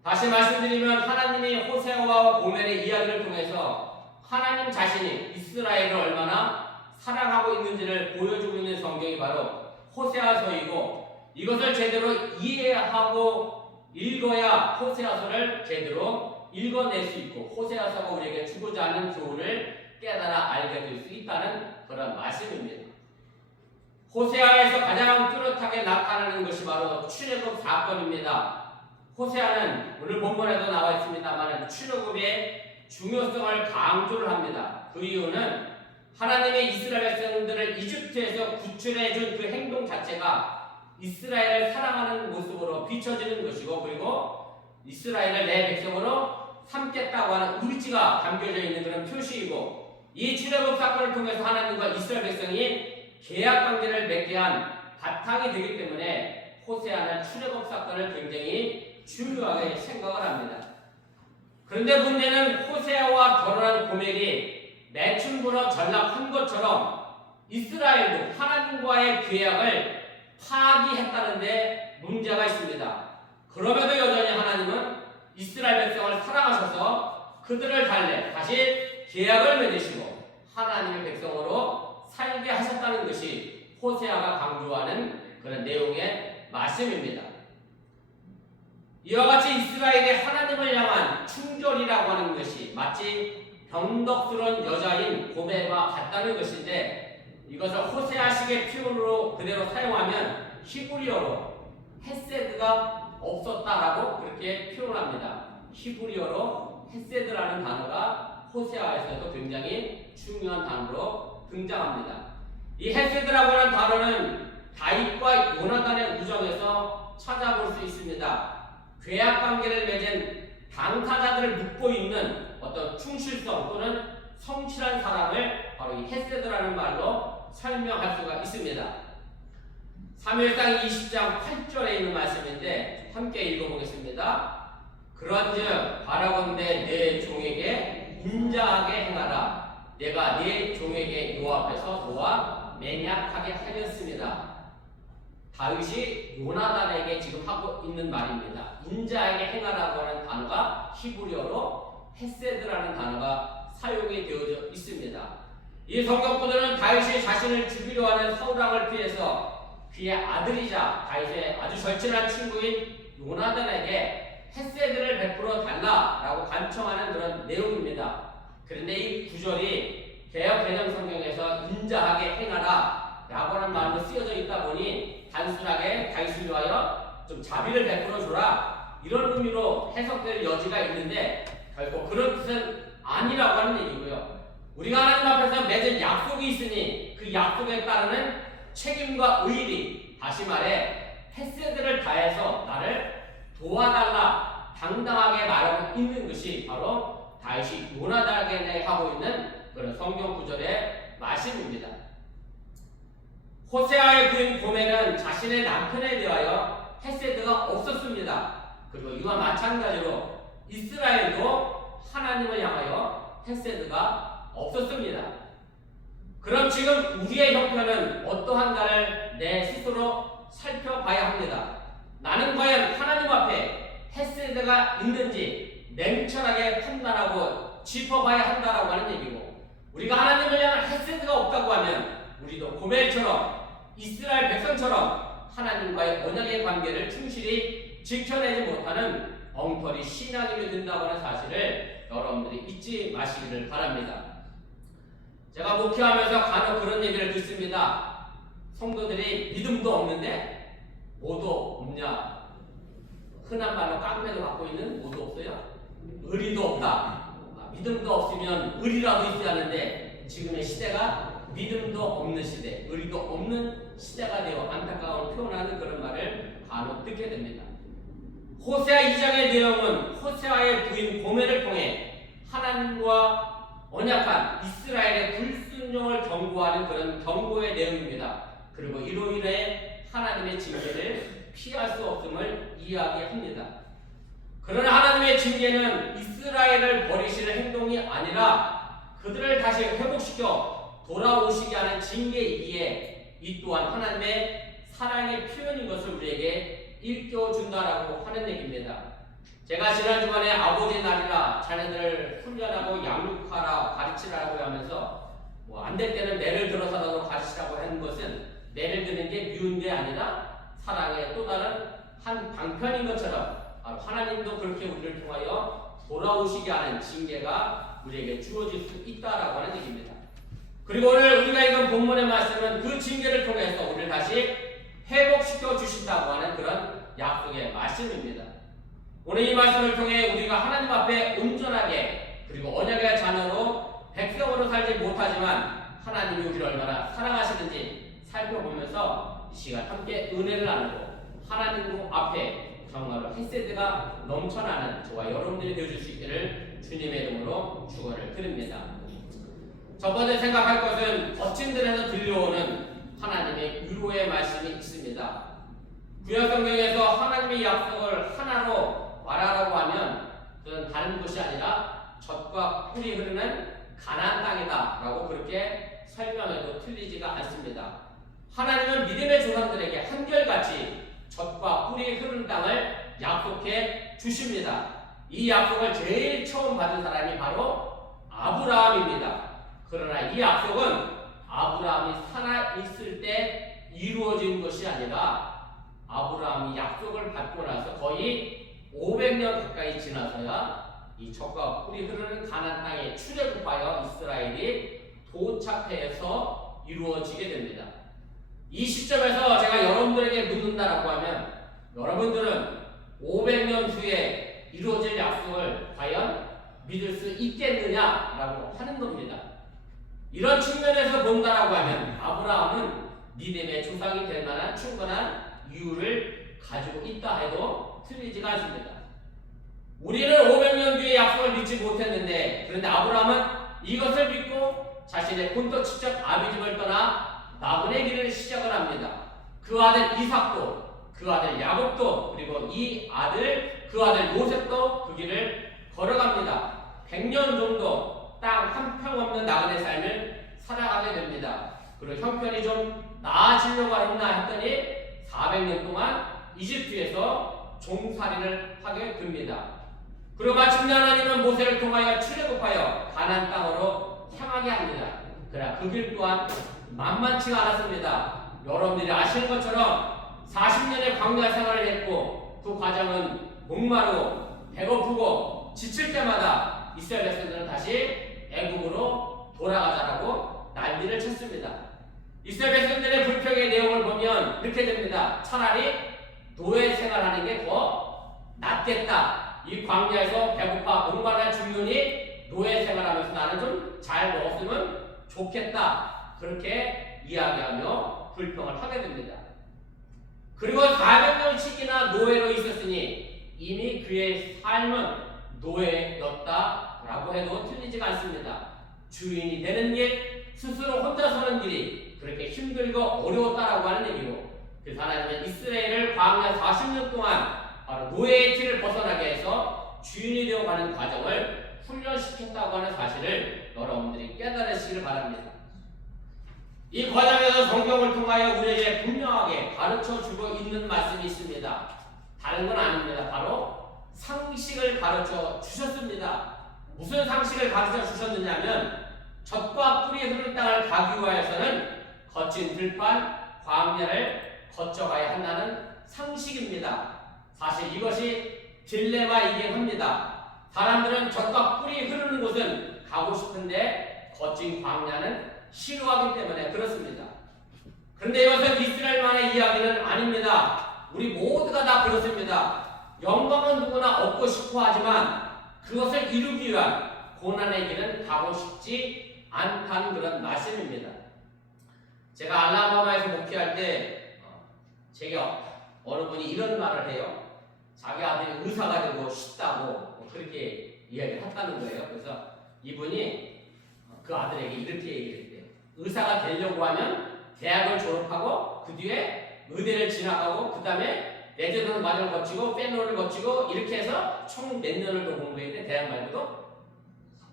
다시 말씀드리면 하나님이 호세아와 고멜의 이야기를 통해서 하나님 자신이 이스라엘을 얼마나 사랑하고 있는지를 보여주고 있는 성경이 바로 호세아서이고, 이것을 제대로 이해하고 읽어야 호세아서를 제대로 읽어낼 수 있고 호세아서가 우리에게 주고자 하는 교훈을 깨달아 알게 될 수 있다는 그런 말씀입니다. 호세아에서 가장 뚜렷하게 나타나는 것이 바로 출애굽 사건입니다. 호세아는 오늘 본문에도 나와 있습니다만 출애굽의 중요성을 강조를 합니다. 그 이유는 하나님의 이스라엘 백성들을 이집트에서 구출해 준 그 행동 자체가 이스라엘을 사랑하는 모습으로 비춰지는 것이고, 그리고 이스라엘을 내 백성으로 삼겠다고 하는 의지가 담겨져 있는 그런 표시이고, 이 출애굽 사건을 통해서 하나님과 이스라엘 백성이 계약 관계를 맺게 한 바탕이 되기 때문에 호세아는 출애굽 사건을 굉장히 중요하게 생각을 합니다. 그런데 문제는 호세아와 결혼한 고멜이 매춘부로 전락한 것처럼 이스라엘도 하나님과의 계약을 파기했다는데 문제가 있습니다. 그럼에도 여전히 하나님은 이스라엘 백성을 사랑하셔서 그들을 달래 다시 계약을 맺으시고 하나님의 백성으로 살게 하셨다는 것이 호세아가 강조하는 그런 내용의 말씀입니다. 이와 같이 이스라엘의 하나님을 향한 충절이라고 하는 것이 마치 병덕스러운 여자인 고멜과 같다는 것인데, 이것을 호세아식의 표현으로 그대로 사용하면 히브리어로 헤세드가 없었다라고 그렇게 표현합니다. 히브리어로 헤세드라는 단어가 호세아에서도 굉장히 중요한 단어로 등장합니다. 이 헤세드라고 하는 단어는 다윗과 요나단의 우정에서 찾아볼 수 있습니다. 계약 관계를 맺은 당사자들을 묻고 있는 어떤 충실성 또는 성실한 사랑을 바로 이 헤세드라는 말로 설명할 수가 있습니다. 사무엘상 20장 8절에 있는 말씀인데 함께 읽어보겠습니다. 그런즉 바라건대 내 종에게 인자하게 행하라. 내가 내 종에게 요 앞에서 너와 맹약하게 하였습니다. 다윗이 요나단에게 지금 하고 있는 말입니다. 인자에게 행하라고 하는 단어가 히브리어로 헤세드라는 단어가 사용이 되어져 있습니다. 이 성경구들은 다윗이 자신을 죽이려 하는 사울왕을 피해서 그의 아들이자 다윗의 아주 절친한 친구인 요나단에게 헤세드를 베풀어 달라라고 간청하는 그런 내용입니다. 그런데 이 구절이 개역 개정 성경에서 인자하게 행하라 라고 하는 말로 쓰여져 있다 보니 단순하게 다윗을 위하여 좀 자비를 베풀어 줘라 이런 의미로 해석될 여지가 있는데, 결국 그런 뜻은 아니라고 하는 얘기고요. 우리가 하나님 앞에서 맺은 약속이 있으니 그 약속에 따르는 책임과 의리, 다시 말해 헤세드를 다해서 나를 도와달라 당당하게 말하고 있는 것이 바로 다윗이 요나단에게 하고 있는 그런 성경 구절의 말씀입니다. 호세아의 부인 고멜은 자신의 남편에 대하여 헤세드가 없었습니다. 그리고 이와 마찬가지로 이스라엘도 하나님을 향하여 헤세드가 없었습니다. 그럼 지금 우리의 형편은 어떠한가를 내 스스로 살펴봐야 합니다. 나는 과연 하나님 앞에 헤세드가 있는지 냉철하게 판단하고 짚어봐야 한다라고 하는 얘기고, 우리가 하나님을 향한 헤세드가 없다고 하면 우리도 고멜처럼 이스라엘 백성처럼 하나님과의 언약의 관계를 충실히 지켜내지 못하는 엉터리 신앙인이 된다고 하는 사실을 여러분들이 잊지 마시기를 바랍니다. 제가 목회하면서 간혹 그런 얘기를 듣습니다. 성도들이 믿음도 없는데 뭐도 없냐? 흔한 말로 깡패도 갖고 있는 뭐도 없어요? 의리도 없다. 믿음도 없으면 의리라도 있어야 하는데 지금의 시대가 믿음도 없는 시대, 의리도 없는 시대가 되어 안타까운 표현하는 그런 말을 간혹 듣게 됩니다. 호세아 2장의 내용은 호세아의 부인 고멜을 통해 하나님과 언약한 이스라엘의 불순종을 경고하는 그런 경고의 내용입니다. 그리고 이로 인해 하나님의 징계를 피할 수 없음을 이야기합니다. 그러나 하나님의 징계는 이스라엘을 버리시는 행동이 아니라 그들을 다시 회복시켜 돌아오시게 하는 징계이기에 이 또한 하나님의 사랑의 표현인 것을 우리에게 일깨워준다라고 하는 얘기입니다. 제가 지난 주간에 아버지 날이라 자녀들을 훈련하고 양육하라 가르치라고 하면서 안 될 때는 매를 들어서라도 가르치라고 하는 것은 매를 드는 게 미운 게 아니라 사랑의 또 다른 한 방편인 것처럼 하나님도 그렇게 우리를 통하여 돌아오시게 하는 징계가 우리에게 주어질 수 있다라고 하는 얘기입니다. 그리고 오늘 우리가 읽은 본문의 말씀은 그 징계를 통해서 우리를 다시 회복시켜 주신다고 하는 그런 약속의 말씀입니다. 오늘 이 말씀을 통해 우리가 하나님 앞에 온전하게 그리고 언약의 자녀로 백성으로 살지 못하지만 하나님이 우리를 얼마나 사랑하시는지 살펴보면서 이 시간 함께 은혜를 나누고 하나님 앞에 정말로 헤세드가 넘쳐나는 저와 여러분들이 되어줄 수 있기를 주님의 이름으로 축원을 드립니다. 첫 번째 생각할 것은 거친 들에서 들려오는 하나님의 위로의 말씀이 있습니다. 구약 성경에서 하나님의 약속을 하나로 말하라고 하면 그건 다른 곳이 아니라 젖과 꿀이 흐르는 가나안 땅이다라고 그렇게 설명해도 틀리지가 않습니다. 하나님은 믿음의 조상들에게 한결같이 젖과 꿀이 흐르는 땅을 약속해 주십니다. 이 약속을 제일 처음 받은 사람이 바로 아브라함입니다. 그러나 이 약속은 아브라함이 살아 있을 때 이루어진 것이 아니라 아브라함이 약속을 받고 나서 거의 500년 가까이 지나서야 이 젖과 꿀이 흐르는 가나안 땅에 출애굽하여 이스라엘이 도착해서 이루어지게 됩니다. 이 시점에서 제가 여러분들에게 묻는다라고 하면 여러분들은 500년 후에 이루어질 약속을 과연 믿을 수 있겠느냐라고 하는 겁니다. 이런 측면에서 본다라고 하면 아브라함은 믿음의 조상이 될 만한 충분한 이유를 가지고 있다 해도 틀리지가 않습니다. 우리는 500년 뒤의 약속을 믿지 못했는데 그런데 아브라함은 이것을 믿고 자신의 본토치적 아비집을 떠나 나그네 길을 시작을 합니다. 그 아들 이삭도 그 아들 야곱도 그리고 그 아들 요셉도 그 길을 걸어갑니다. 100년 정도 땅 한 평 없는 나그네 삶을 살아가게 됩니다. 그리고 형편이 좀 나아지려고 했나 했더니 400년 동안 이집트에서 종살이를 하게 됩니다. 그리고 마침내 하나님은 모세를 통하여 출애굽하여 가나안 땅으로 향하게 합니다. 그러나 그 길 또한 만만치가 않았습니다. 여러분들이 아시는 것처럼 40년의 광야 생활을 했고 그 과정은 목마르고 배고프고 지칠 때마다 이스라엘 백성들은 다시 애굽으로 돌아가자라고 난리를 쳤습니다. 이스라엘 백성들의 불평의 내용을 보면 이렇게 됩니다. 차라리 노예 생활하는 게 더 낫겠다. 이 광야에서 배고파 목마르다 죽느니 노예 생활하면서 나는 좀 잘 먹었으면 좋겠다. 그렇게 이야기하며 불평을 하게 됩니다. 그리고 400년씩이나 노예로 있었으니 이미 그의 삶은 노예였다라고 해도 틀리지가 않습니다. 주인이 되는 길, 스스로 혼자 서는 길이 그렇게 힘들고 어려웠다라고 하는 얘기로 그 하나님은 이스라엘을 광야 40년 동안 바로 노예의 틀을 벗어나게 해서 주인이 되어가는 과정을 훈련시켰다고 하는 사실을 여러분들이 깨달으시기를 바랍니다. 이 과정에서 성경을 통하여 우리에게 분명하게 가르쳐주고 있는 말씀이 있습니다. 다른 건 아닙니다. 바로 상식을 가르쳐 주셨습니다. 무슨 상식을 가르쳐 주셨느냐면 젖과 꿀이 흐르는 땅을 가기 위하여서는 거친 들판, 광야를 거쳐가야 한다는 상식입니다. 사실 이것이 딜레마이긴 합니다. 사람들은 젖과 꿀이 흐르는 곳은 가고 싶은데 거친 광야는 싫어하기 때문에 그렇습니다. 그런데 이것은 이스라엘만의 이야기는 아닙니다. 우리 모두가 다 그렇습니다. 영광은 누구나 얻고 싶어 하지만 그것을 이루기 위한 고난의 길은 가고 싶지 않다는 그런 말씀입니다. 제가 알라바마에서 목회할 때 제게 어느 분이 이런 말을 해요. 자기 아들이 의사가 되고 싶다고 그렇게 이야기를 했다는 거예요. 그래서 이분이 그 아들에게 이렇게 얘기를 했대요. 의사가 되려고 하면 대학을 졸업하고 그 뒤에 의대를 진학하고 그 다음에 레지던트 과정을 거치고 펠로를 거치고 이렇게 해서 총 몇 년을 더 공부해야 돼? 대학 말고도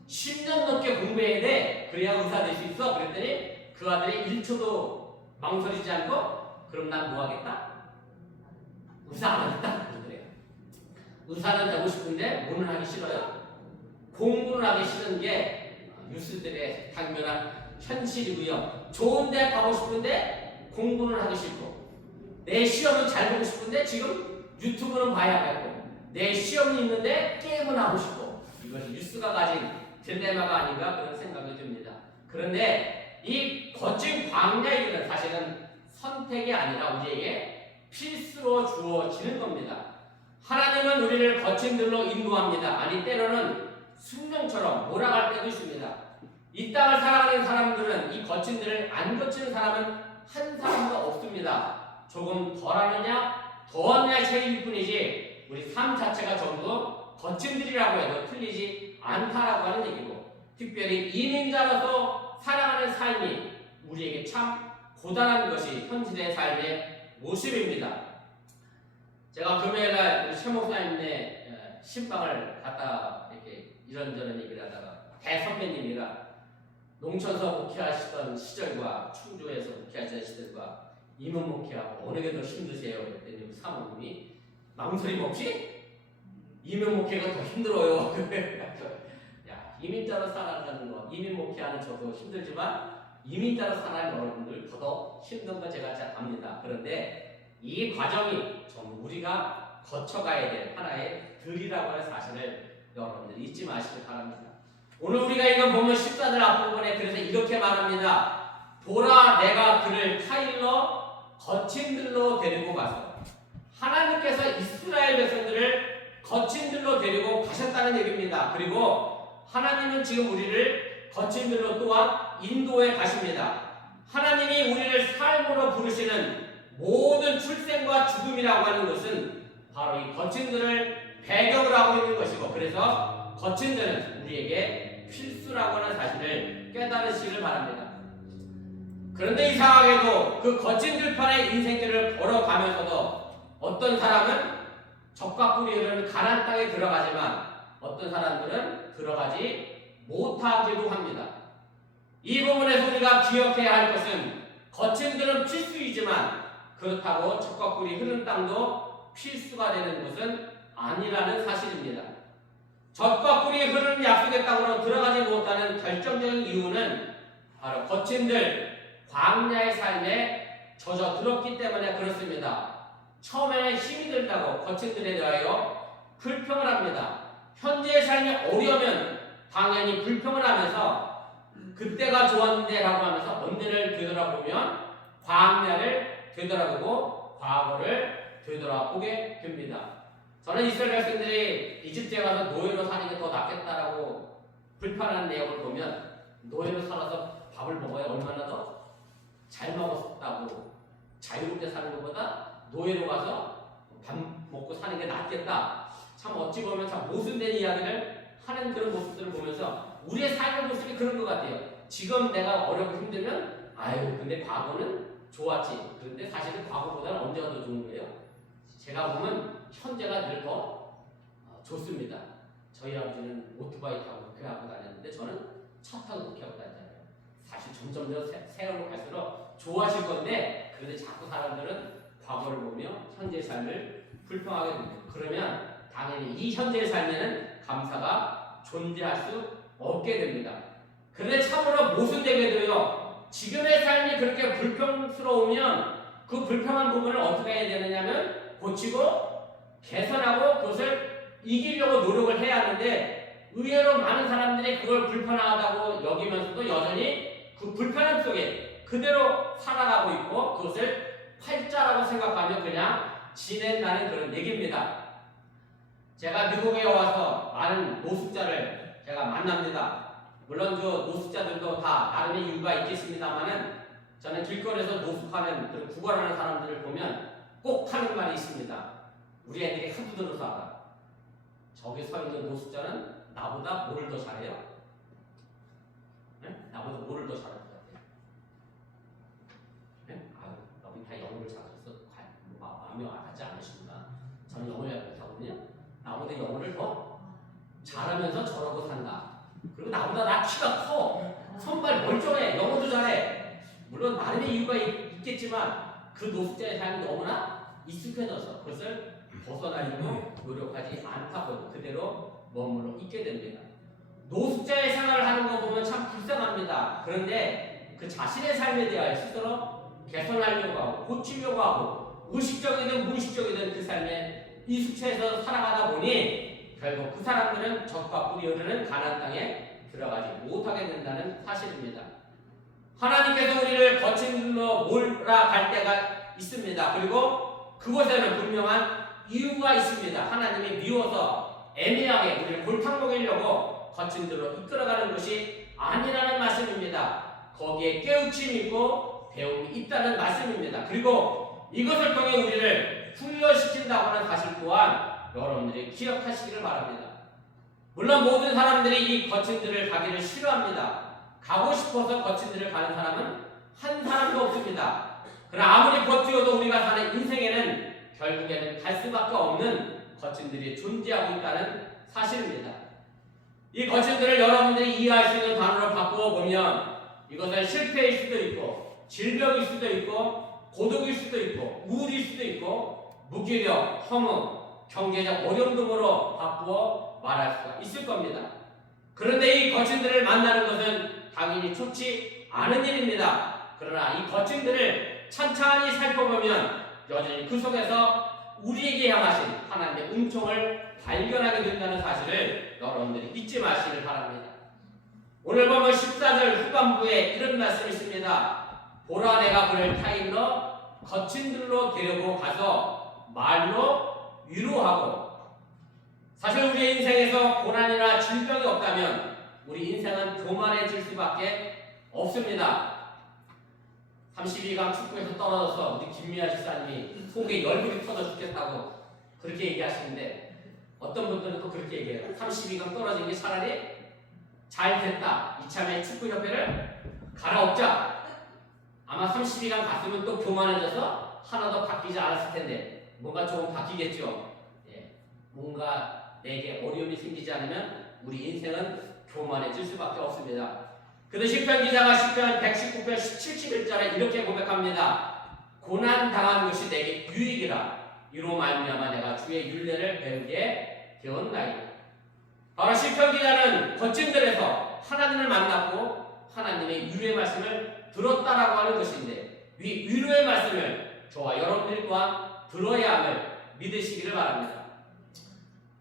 10년 넘게 공부해야 돼. 그래야 의사 될 수 있어. 그랬더니 그 아들이 1초도 망설이지 않고 그럼 난 뭐 하겠다? 의사 안 하겠다. 그래요. 의사는 되고 싶은데 뭐는 하기 싫어요? 공부는 하기 싫은 게 유스들의 당면한 현실이고요. 좋은 데 가고 싶은데 공부는 하기 싫고 내 시험은 잘 보고 싶은데 지금 유튜브는 봐야겠고 내 시험이 있는데 게임은 하고 싶고 이것이 뉴스가 가진 딜레마가 아닌가 그런 생각이 듭니다. 그런데 이 거친 광야의 길은 사실은 선택이 아니라 우리에게 필수로 주어지는 겁니다. 하나님은 우리를 거친 길로 인도합니다. 아니 때로는 숙명처럼 몰아갈 때도 있습니다. 이 땅을 살아가는 사람들은 이 거친들을 안 거치는 사람은 한 사람도 없습니다. 조금 덜하느냐 더하느냐 차이일 뿐이지 우리 삶 자체가 전부 거친들이라고 해도 틀리지 않다라고 하는 얘기고, 특별히 이민자로서 살아가는 삶이 우리에게 참 고단한 것이 현실의 삶의 모습입니다. 제가 금요일날 우리 최 목사님네 신방을 갔다 이렇게 이런저런 얘기를 하다가 대선배님이가 농촌서 목회하시던 시절과 충주에서 목회하시던 시절과 임원 목회하고 어느 게 더 힘드세요? 그랬더니 사모님이 망설임 없이 임원 목회가 더 힘들어요. 야, 이민자로 살아가는 거, 이민 목회하는 저도 힘들지만 이민자로 살아가는 여러분들 더 힘든 건 제가 잘 압니다. 그런데 이 과정이 전부 우리가 거쳐가야 될 하나의 들이라고 하는 사실을 여러분들 잊지 마시길 바랍니다. 오늘 우리가 이거 보면 14절 앞부분에 그래서 이렇게 말합니다. 보라, 내가 그를 타일러 거친 들로 데리고 가서, 하나님께서 이스라엘 백성들을 거친 들로 데리고 가셨다는 얘기입니다. 그리고 하나님은 지금 우리를 거친 들로 또한 인도해 가십니다. 하나님이 우리를 삶으로 부르시는 모든 출생과 죽음이라고 하는 것은 바로 이 거친 들을 배경으로 하고 있는 것이고, 그래서 거친 들은 우리에게 필수라고 하는 사실을 깨달으시길 바랍니다. 그런데 이상하게도 그 거친 들판의 인생길을 걸어가면서도 어떤 사람은 적과 꿀이 흐르는 가나안 땅에 들어가지만 어떤 사람들은 들어가지 못하기도 합니다. 이 부분에서 우리가 기억해야 할 것은 거친 들은 필수이지만 그렇다고 적과 꿀이 흐르는 땅도 필수가 되는 것은 아니라는 사실입니다. 젖과 꿀이 흐르는 약속의 땅으로 들어가지 못하는 결정적인 이유는 바로 거친들 광야의 삶에 젖어들었기 때문에 그렇습니다. 처음에는 힘이 들다고 거친들에 대하여 불평을 합니다. 현재의 삶이 어려우면 당연히 불평을 하면서 그때가 좋았는데 라고 하면서 언제를 되돌아보면 광야를 되돌아보고 과거를 되돌아보게 됩니다. 저는 이스라엘 백성들이 이집트에 가서 노예로 사는 게 더 낫겠다라고 불판하는 내용을 보면 노예로 살아서 밥을 먹어야 얼마나 더 잘 먹었다고, 자유롭게 사는 것보다 노예로 가서 밥 먹고 사는 게 낫겠다. 참 어찌 보면 참 모순된 이야기를 하는 그런 모습들을 보면서 우리의 삶의 모습이 그런 것 같아요. 지금 내가 어렵고 힘들면 아유 근데 과거는 좋았지. 그런데 사실은 과거보다는 언제가 더 좋은 거예요? 제가 보면 현재가 늘 더 좋습니다. 저희 아버지는 오토바이 타고 목회하고 다녔는데 저는 차 타고 목회하고 다녔잖아요. 사실 점점 더 세월로 갈수록 좋아질 건데 그런데 자꾸 사람들은 과거를 보며 현재의 삶을 불평하게 됩니다. 그러면 당연히 이 현재의 삶에는 감사가 존재할 수 없게 됩니다. 그런데 참으로 모순되게도요, 지금의 삶이 그렇게 불평스러우면 그 불평한 부분을 어떻게 해야 되느냐면 고치고 개선하고 그것을 이기려고 노력을 해야 하는데 의외로 많은 사람들이 그걸 불편하다고 여기면서도 여전히 그 불편함 속에 그대로 살아가고 있고 그것을 팔자라고 생각하며 그냥 지낸다는 그런 얘기입니다. 제가 미국에 와서 많은 노숙자를 제가 만납니다. 물론 그 노숙자들도 다 나름의 이유가 있겠습니다만은 저는 길거리에서 노숙하는 그런 구걸하는 사람들을 보면 꼭 하는 말이 있습니다. 우리 애들이 하도 들어서 알아. 저기 서 있는 노숙자는 나보다 뭐를 더 잘해요? 네? 나보다 뭐를 더 잘할 것 같아요? 네? 아유, 너희 다 영어를 잘하셔서 마음이 와닿지 않으시구나. 저는 영어를 잘 못하거든요. 나보다 영어를 더 잘하면서 저러고 산다. 그리고 나보다 나 키가 커. 손발 멀쩡해. 영어도 잘해. 물론 나름의 이유가 있겠지만 그 노숙자의 삶이 너무나 익숙해져서 그것을 벗어나려고 노력하지 않다고 그대로 머물러 있게 됩니다. 노숙자의 생활을 하는 거 보면 참 불쌍합니다. 그런데 그 자신의 삶에 대하여 스스로 개선하려고 하고 고치려고 하고 의식적이든 무의식적이든 그 삶에 익숙해서 살아가다 보니 결국 그 사람들은 적과 꿀이 흐르는 가나안 땅에 들어가지 못하게 된다는 사실입니다. 하나님께서 우리를 거친 길로 몰아갈 때가 있습니다. 그리고 그곳에는 분명한 이유가 있습니다. 하나님이 미워서 애매하게 우리를 골탕 먹이려고 거친 길로 이끌어가는 것이 아니라는 말씀입니다. 거기에 깨우침이 있고 배움이 있다는 말씀입니다. 그리고 이것을 통해 우리를 훈련시킨다고 하는 사실 또한 여러분들이 기억하시기를 바랍니다. 물론 모든 사람들이 이 거친들을 가기를 싫어합니다. 가고 싶어서 거친들을 가는 사람은 한 사람도 없습니다. 그러나 아무리 버티어도 우리가 사는 인생에는 결국에는 갈 수밖에 없는 거친들이 존재하고 있다는 사실입니다. 이 거친들을 여러분들이 이해할 수 있는 단어로 바꾸어 보면 이것은 실패일 수도 있고 질병일 수도 있고 고독일 수도 있고 우울일 수도 있고 무기력, 허무, 경제적 어려움 등으로 바꾸어 말할 수가 있을 겁니다. 그런데 이 거친들을 만나는 것은 당연히 좋지 않은 일입니다. 그러나 이 거친들을 찬찬히 살펴보면 여전히 그 속에서 우리에게 향하신 하나님의 은총을 발견하게 된다는 사실을 여러분들이 잊지 마시길 바랍니다. 오늘 보면 14절 후반부에 이런 말씀이 있습니다. 보라 내가 그를 타인러 거친들로 데리고 가서 말로 위로하고. 사실 우리의 인생에서 고난이나 질병이 없다면 우리 인생은 교만해질 수밖에 없습니다. 32강 축구에서 떨어져서 우리 김미아 집사님이 속에 열불이 터져 죽겠다고 그렇게 얘기하시는데 어떤 분들은 또 그렇게 얘기해요. 32강 떨어진 게 차라리 잘 됐다. 이참에 축구협회를 갈아엎자. 아마 32강 갔으면 또 교만해져서 하나도 바뀌지 않았을 텐데 뭔가 조금 바뀌겠죠. 예. 뭔가 내게 어려움이 생기지 않으면 우리 인생은 교만해질 수밖에 없습니다. 그래서 시편 기자가 시편 119편 71절에 이렇게 고백합니다. 고난 당한 것이 내게 유익이라. 이로 말미암아 내가 주의 율례를 배우게 되었나이다. 바로 시편 기자는 거친들에서 하나님을 만났고 하나님의 위로의 말씀을 들었다라고 하는 것인데 이 위로의 말씀을 저와 여러분들이 또한 들어야 함을 믿으시기를 바랍니다.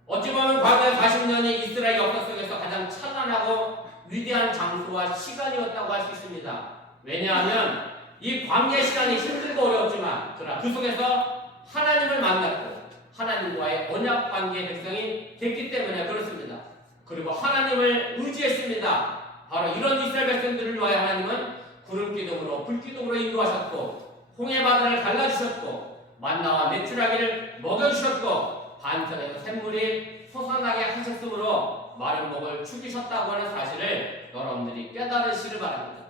어찌 보면 과거 40년이 이스라엘 역사 속에서 가장 찬란하고 위대한 장소와 시간이었다고 할 수 있습니다. 왜냐하면 이 광야 시간이 힘들고 어려웠지만 그러나 그 속에서 하나님을 만났고 하나님과의 언약 관계의 백성이 됐기 때문에 그렇습니다. 그리고 하나님을 의지했습니다. 바로 이런 이스라엘 백성들을 위하여 하나님은 구름기둥으로 불기둥으로 인도하셨고 홍해바다를 갈라주셨고 만나와 메추라기를 먹여주셨고 반석에서 샘물이 솟아나게 하셨으므로 마른 목을 죽이셨다고 하는 사실을 여러분들이 깨달으시길 바랍니다.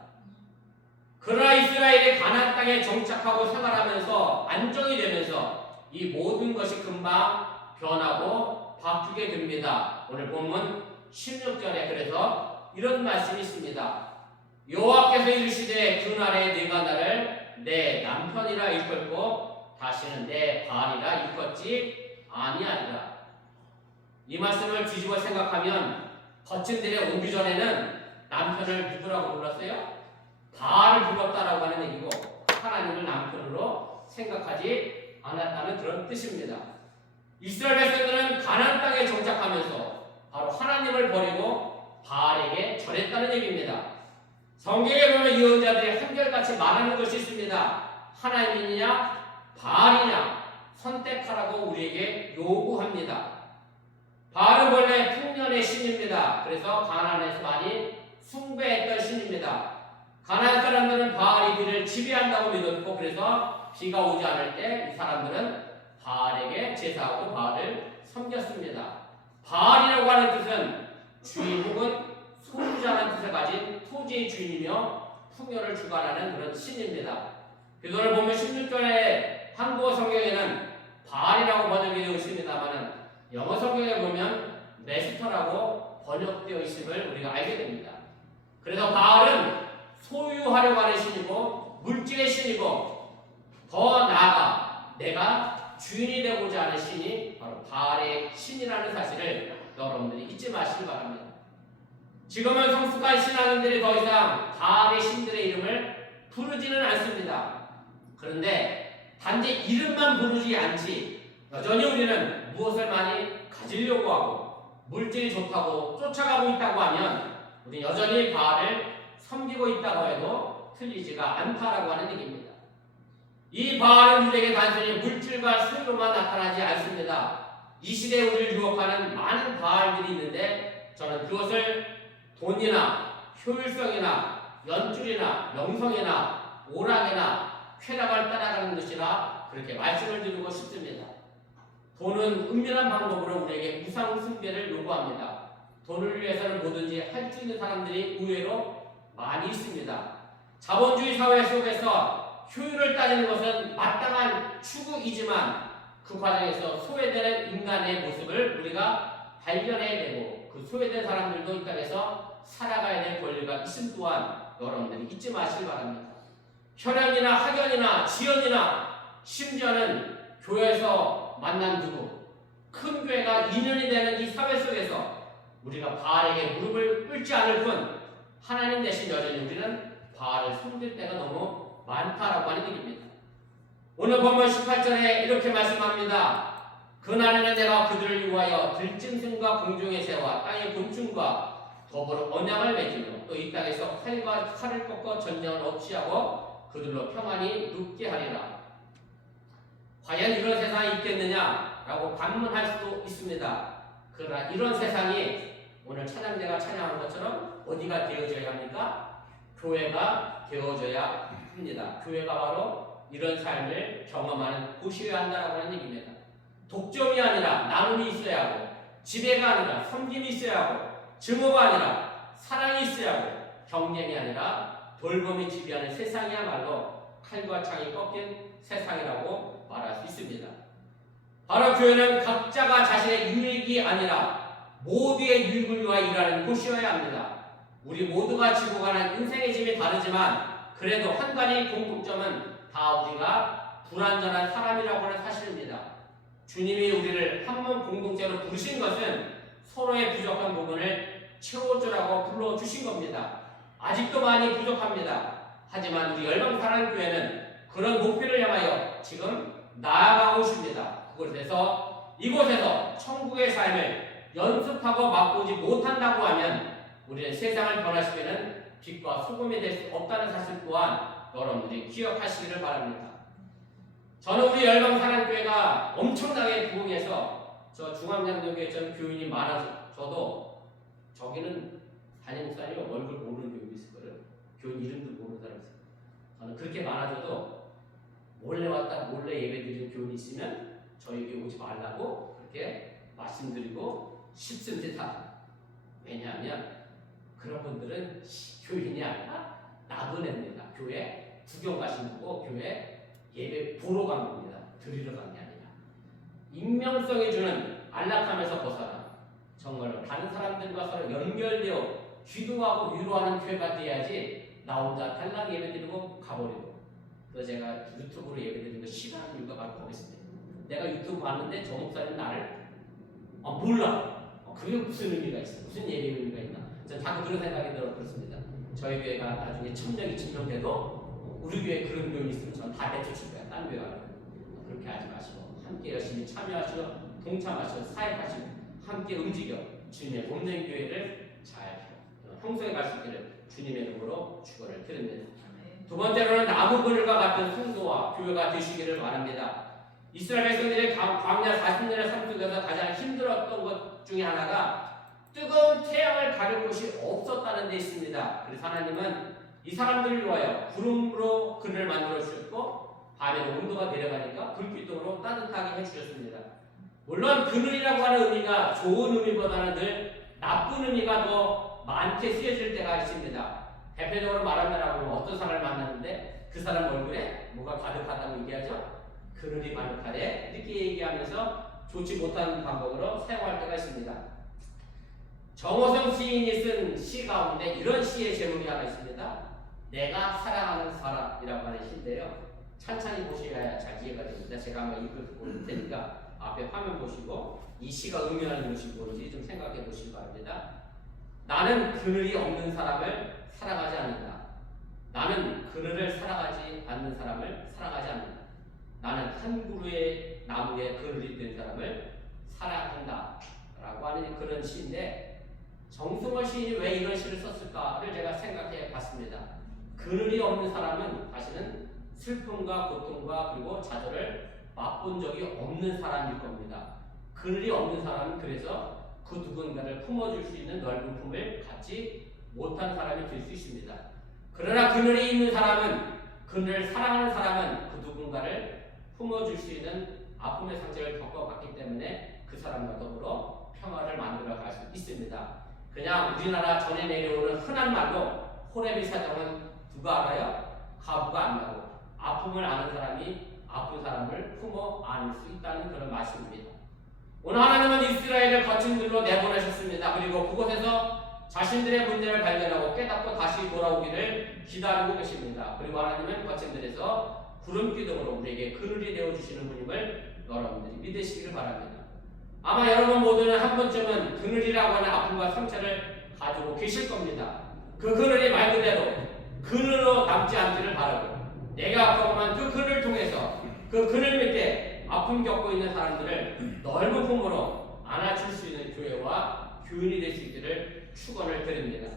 그러나 이스라엘이 가나안 땅에 정착하고 생활하면서 안정이 되면서 이 모든 것이 금방 변하고 바뀌게 됩니다. 오늘 본문 16절에 그래서 이런 말씀이 있습니다. 여호와께서 이르시되 그날에 네가 나를 내 남편이라 일컫고 다시는 내 바알이라 일컫지 아니하리라. 이 말씀을 뒤집어 생각하면 거친들의 오기 전에는 남편을 누구라고 불렀어요? 바알을 불렀다라고 하는 얘기고 하나님을 남편으로 생각하지 않았다는 그런 뜻입니다. 이스라엘 백성들은 가나안 땅에 정착하면서 바로 하나님을 버리고 바알에게 절했다는 얘기입니다. 성경에 보면 예언자들이 한결같이 말하는 것이 있습니다. 하나님이냐 바알이냐 선택하라고 우리에게 요구합니다. 바알은 원래 풍년의 신입니다. 그래서 가나안에서 많이 숭배했던 신입니다. 가나안 사람들은 바알이 그를 지배한다고 믿었고 그래서 비가 오지 않을 때 이 사람들은 바알에게 제사하고 바알을 섬겼습니다. 바알이라고 하는 뜻은 주인 혹은 소유자라는 뜻을 가진 토지의 주인이며 풍요를 주관하는 그런 신입니다. 그래서 오늘 보면 16절에 한국어 성경에는 바알이라고 번역이 되어 있습니다만 영어 성경에 보면 메스터라고 번역되어 있음을 우리가 알게 됩니다. 그래서 바알은 소유하려고 하는 신이고 물질의 신이고 더 나아가 내가 주인이 되고자 하는 신이 바로 바알의 신이라는 사실을 여러분들이 잊지 마시기 바랍니다. 지금은 성숙한 신앙인들이 더 이상 바알의 신들의 이름을 부르지는 않습니다. 그런데 단지 이름만 부르지 않지 여전히 우리는 무엇을 많이 가지려고 하고 물질이 좋다고 쫓아가고 있다고 하면 우리 여전히 바알을 섬기고 있다고 해도 틀리지가 않다라고 하는 얘기입니다. 이 바알은 우리에게 단순히 물질과 소유로만 나타나지 않습니다. 이 시대에 우리를 유혹하는 많은 바알들이 있는데 저는 그것을 돈이나 효율성이나 연줄이나 명성이나 오락이나 쾌락을 따라가는 것이라 그렇게 말씀을 드리고 싶습니다. 돈은 은밀한 방법으로 우리에게 우상 숭배를 요구합니다. 돈을 위해서는 뭐든지 할 수 있는 사람들이 의외로 많이 있습니다. 자본주의 사회 속에서 효율을 따지는 것은 마땅한 추구이지만 그 과정에서 소외되는 인간의 모습을 우리가 발견해내고 그 소외된 사람들도 이 땅에서 살아가야 될 권리가 있음 또한 여러분들이 잊지 마시기 바랍니다. 혈연이나 학연이나 지연이나 심지어는 교회에서 만난 누구 큰 교회가 인연이 되는 이 사회 속에서 우리가 바알에게 무릎을 꿇지 않을 뿐 하나님 대신 여전히 우리는 바알을 섬길 때가 너무 많다라고 하는 얘기입니다. 오늘 본문 18절에 이렇게 말씀합니다. 그날에는 내가 그들을 위하여 들짐승과 공중의 새와 땅의 곤충과 더불어 언약을 맺으며 또 이 땅에서 칼과 칼을 꺾어 전쟁을 없이하고 그들로 평안히 눕게 하리라. 과연 이런 세상이 있겠느냐라고 반문할 수도 있습니다. 그러나 이런 세상이 오늘 찬양대가 찬양한 것처럼 어디가 되어져야 합니까? 교회가 되어져야 합니다. 교회가 바로 이런 삶을 경험하는 곳이어야 한다라고 하는 얘기입니다. 독점이 아니라 나눔이 있어야 하고, 지배가 아니라 섬김이 있어야 하고, 증오가 아니라 사랑이 있어야 하고, 경쟁이 아니라 돌봄이 지배하는 세상이야말로 칼과 창이 꺾인 세상이라고 말할 수 있습니다. 바로 교회는 각자가 자신의 유익이 아니라 모두의 유익을 위하여 일하는 곳이어야 합니다. 우리 모두가 지고 가는 인생의 짐이 다르지만 그래도 한 가지 공통점은 다 우리가 불완전한 사람이라고 하는 사실입니다. 주님이 우리를 한 몸 공동체로 부르신 것은 서로의 부족한 부분을 채워주라고 불러주신 겁니다. 아직도 많이 부족합니다. 하지만 우리 열방사랑교회는 그런 목표를 향하여 지금 나아가고 있습니다. 이곳에서 천국의 삶을 연습하고 맛보지 못한다고 하면 우리는 세상을 변화시키는 빛과 소금이 될 수 없다는 사실 또한 여러분들이 기억하시기를 바랍니다. 저는 우리 열방사랑교회가 엄청나게 부흥해서 저 중앙장로교회 전 교인이 많아서 저도 저기는 담임 목사님 얼굴 모르는 교인이 있을 거예요. 교인 이름도 모르는 사람이 있어요. 저는 그렇게 많아져도 몰래 왔다 몰래 예배드리는 교인이 있으면 저에게 오지 말라고 그렇게 말씀드리고 싶습니다. 왜냐하면 그런 분들은 교인이 아니라 나그네입니다. 교회 구경 가신 거고 교회 예배 보러 간 겁니다. 드리러 간 게 아니라. 익명성이 주는 안락함에서 벗어나 정말로 다른 사람들과 서로 연결되어 기도하고 위로하는 교회가 돼야지 나 혼자 달랑 예배드리고 가버리고. 그래서 제가 유튜브로 예배드리는 거 싫어하는 이유가 바로 거기있습니다. 내가 유튜브 봤는데 저 목사님 나를 몰라. 그게 무슨 의미가 있어? 무슨 예배 의미가 있나? 저는 자꾸 그런 생각이 들어 그렇습니다. 저희 교회가 나중에 1000명이 증명돼도 우리 교회에 그런 교인이 있으면 저는 다 내쫓을 거야. 딴 교회 가면. 그렇게 하지 마시고 함께 열심히 참여하시고 동참하시고 사역하시고 함께 움직여 주님의 몸된 교회를 잘 형성해 갈 수 있기를 주님의 이름으로 축원을 드립니다. 두 번째로는 나무그늘과 같은 성도와 교회가 되시기를 바랍니다. 이스라엘 백성들의 광야 40년의 삶 속에서 가장 힘들었던 것 중에 하나가 뜨거운 태양을 가릴 곳이 없었다는 데 있습니다. 그래서 하나님은 이 사람들을 위하여 구름으로 그늘을 만들어 주셨고 밤에 온도가 내려가니까 불빛등으로 따뜻하게 해주셨습니다. 물론 그늘이라고 하는 의미가 좋은 의미보다는 늘 나쁜 의미가 더 많게 쓰여질 때가 있습니다. 대표적으로 말하면 어떤 사람을 만났는데 그 사람 얼굴에 뭐가 가득하다고 얘기하죠? 그늘이 가득하대 이렇게 얘기하면서 좋지 못한 방법으로 사용할 때가 있습니다. 정호성 시인이 쓴 시 가운데 이런 시의 제목이 하나 있습니다. 내가 사랑하는 사람이라고 하는 시인데요. 찬찬히 보셔야 잘 이해가 됩니다. 제가 한번 읽을 테니까 앞에 화면 보시고 이 시가 의미하는 것이 뭔지 좀 생각해 보시기 바랍니다. 나는 그늘이 없는 사람을 사랑하지 않는다. 나는 그늘을 사랑하지 않는 사람을 사랑하지 않는다. 나는 한 그루의 나무에 그늘이 된 사람을 사랑한다. 라고 하는 그런 시인데 정승월 시인이 왜 이런 시를 썼을까를 제가 생각해 봤습니다. 그늘이 없는 사람은 사실은 슬픔과 고통과 그리고 좌절을 맛본 적이 없는 사람일 겁니다. 그늘이 없는 사람은 그래서 그 누군가를 품어줄 수 있는 넓은 품을 갖지 못한 사람이 될 수 있습니다. 그러나 그늘에 있는 사람은, 그늘을 사랑하는 사람은 그 누군가를 품어줄 수 있는 아픔의 상처를 겪어봤기 때문에 그 사람과 더불어 평화를 만들어갈 수 있습니다. 그냥 우리나라 전에 내려오는 흔한 말로 호레비 사정은 누가 알아요? 가부가 안다고. 아픔을 아는 사람이 아픈 사람을 품어 안을 수 있다는 그런 말씀입니다. 오늘 하나님은 이스라엘을 거친 들로 내보내셨습니다. 그리고 그곳에서 자신들의 문제를 발견하고 깨닫고 다시 돌아오기를 기다리고 계십니다. 그리고 하나님은 거친 들에서 구름 기둥으로 우리에게 그늘이 되어주시는 분임을 여러분들이 믿으시기를 바랍니다. 아마 여러분 모두는 한 번쯤은 그늘이라고 하는 아픔과 상처를 가지고 계실 겁니다. 그 그늘이 말 그대로 그늘로 남지 않기를 바라고, 내가 경험한 그 그늘을 통해서 그 그늘 밑에 아픔 겪고 있는 사람들을 넓은 품으로 안아줄 수 있는 교회와 교인이 될 수 있기를 축원을 드립니다.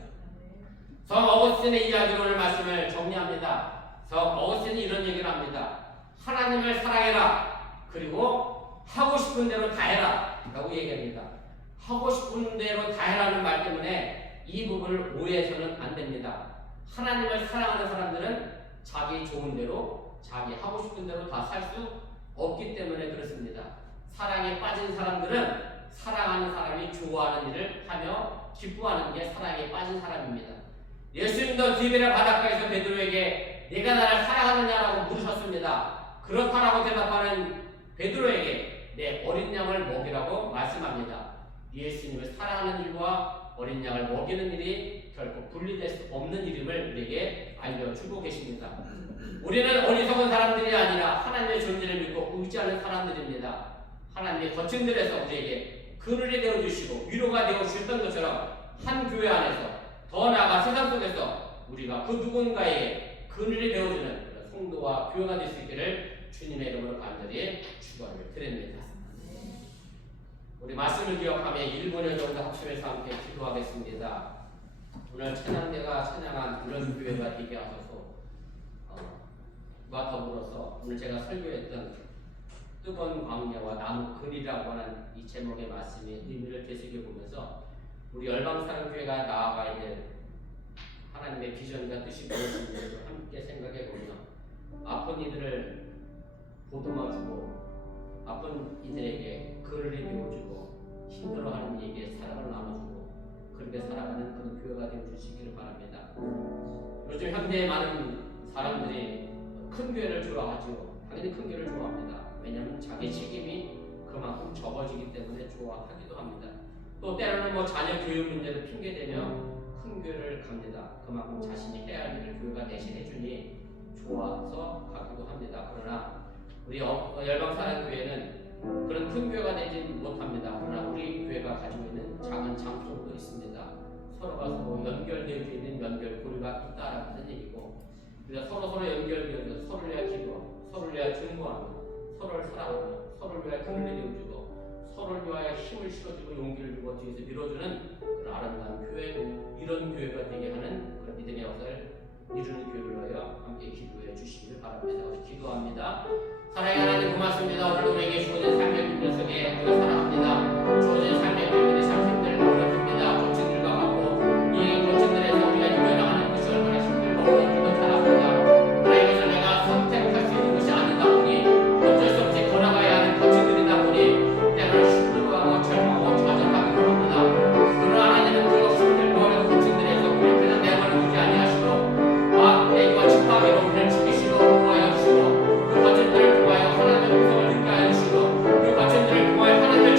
성 어거스틴의 이야기로 오늘 말씀을 정리합니다. 성 어거스틴이 이런 얘기를 합니다. 하나님을 사랑해라. 그리고 하고 싶은 대로 다 해라 라고 얘기합니다. 하고 싶은 대로 다 해라는 말 때문에 이 부분을 오해해서는 안 됩니다. 하나님을 사랑하는 사람들은 자기 좋은 대로, 자기 하고 싶은 대로 다 살 수 없기 때문에 그렇습니다. 사랑에 빠진 사람들은 사랑하는 사람이 좋아하는 일을 하며 기뻐하는 게 사랑에 빠진 사람입니다. 예수님도 디베라 바닷가에서 베드로에게 내가 나를 사랑하느냐라고 물으셨습니다. 그렇다라고 대답하는 베드로에게 내 어린 양을 먹이라고 말씀합니다. 예수님을 사랑하는 일과 어린 양을 먹이는 일이 결코 분리될 수 없는 일임을 우리에게 알려주고 계십니다. 우리는 어리석은 사람들이 아니라 하나님의 존재를 믿고 의지하는 사람들입니다. 하나님의 거친 들에서 우리에게 그늘이 되어주시고 위로가 되어주셨던 것처럼 한 교회 안에서, 더 나아가 세상 속에서 우리가 그 누군가에게 그늘이 되어주는 그런 성도와 교회가 될 수 있기를 주님의 이름으로 간절히 축원을 드립니다. 우리 말씀을 기억하며 1분여 정도 합심해서 함께 기도하겠습니다. 오늘 찬양대가 찬양한 이런 교회가 되게 하소서. 와 더불어서 오늘 제가 설교했던 뜨거운 광야와 나무 그늘이라고 하는 이 제목의 말씀이 의미를 되새겨보면서 우리 열방사랑교회가 나아가야 될 하나님의 비전과 뜻이 무엇인지를 함께 생각해보며 아픈 이들을 보듬어주고 아픈 이들에게 그늘이 되어주고 힘들어하는 이에게 사랑을 나눠주고 그렇게 살아가는 그런 교회가 되어주시기를 바랍니다. 요즘 현대의 많은 사람들이 큰 교회를 좋아하죠. 당연히 큰 교회를 좋아합니다. 왜냐하면 자기 책임이 그만큼 적어지기 때문에 좋아하기도 합니다. 또 때로는 뭐 자녀 교육 문제를 핑계대며 큰 교회를 갑니다. 그만큼 자신이 해야 할 일을 교회가 대신해주니 좋아서 가기도 합니다. 그러나 우리 열방사랑교회는 그런 큰 교회가 되지 못합니다. 그러나 우리 교회가 가지고 있는 작은 장점도 있습니다. 서로가 서로 연결되어 있는 연결고리가 있다라는 얘기고, 그래서 서로 연결되어서 서로를 위하여 기도하고 서로를 위하여 증거하며 서로를 사랑하며 서로를 위하여 그늘이 되어주고 서로를 위하여 힘을 실어주고 용기를 주고 뒤에서 밀어주는 그런 아름다운 교회, 이런 교회가 되게 하는 그런 믿음의 역사를 이루는 교회를 위하여 함께 기도해 주시기를 바랍니다. 기도합니다. 사랑의 하나님 고맙습니다. 오늘 우리에게 주어진 삶의 길들 속에 우리가 사랑합니다. 주어진 삶의 길들의 삶들 어렵습니다. 고친들과 같고 이 고친들에서 우리가 이겨나가는 것이 얼마나 힘들고 어려운지도 잘 압니다. 그러나 이것을 내가 선택할 수 있는 것이 아니다 보니 어쩔 수 없이 걸어가야 하는 고친들이다 보니 때로는 힘들어하고 절망하고 좌절하기도 합니다. 그러나 하나님은 그 힘들고 어려운 고친들에서 우리 그냥 내버려 두지 아니하시고 내가 집합으로 우리를 지키시고 구하여 주시고 그 거친들을 통하여 하나님의 음성을 듣게 하여 주시고 그 거친들을 통하여 하나님의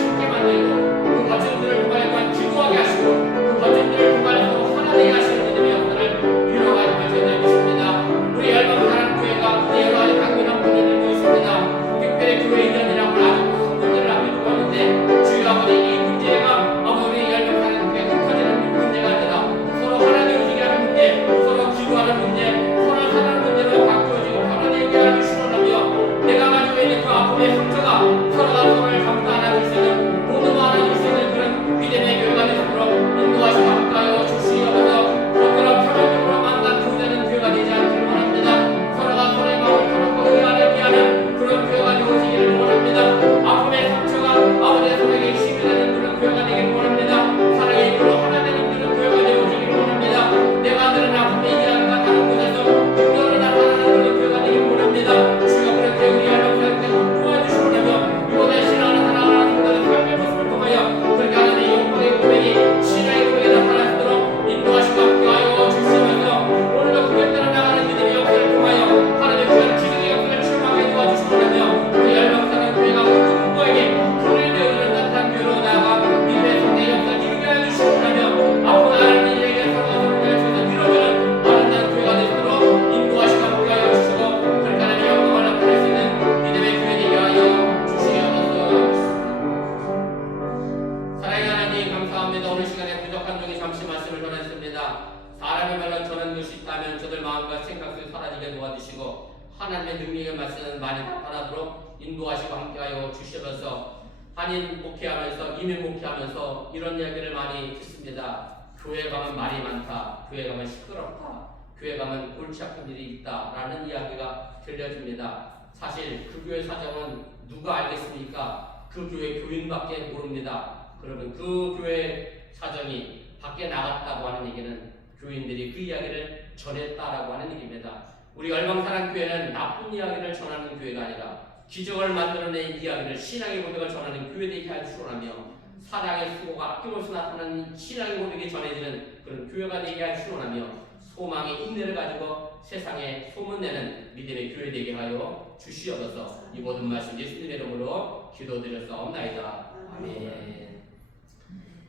하나님의 능력의 말씀을 많이 답변하도록 인도하시고 함께하여 주시면서 한인 목회하면서 이민 목회하면서 이런 이야기를 많이 듣습니다. 교회 가면 말이 많다. 교회 가면 시끄럽다. 교회 가면 골치 아픈 일이 있다라는 이야기가 들려집니다. 사실 그 교회 사정은 누가 알겠습니까? 그 교회 교인밖에 모릅니다. 그러면 그 교회 사정이 밖에 나갔다고 하는 얘기는 교인들이 그 이야기를 전했다라고 하는 얘기입니다. 우리 열방사랑교회는 나쁜 이야기를 전하는 교회가 아니라 기적을 만들어낸 이야기를, 신앙의 고백을 전하는 교회 되게 하시기 원하며 사랑의 수고가 아낌없이 나타나는 신앙의 고백이 전해지는 그런 교회가 되게 하시기 원하며 소망의 인내를 가지고 세상에 소문내는 믿음의 교회 되게 하여 주시옵소서. 이 모든 말씀 예수님의 이름으로 기도드렸사옵나이다. 아멘.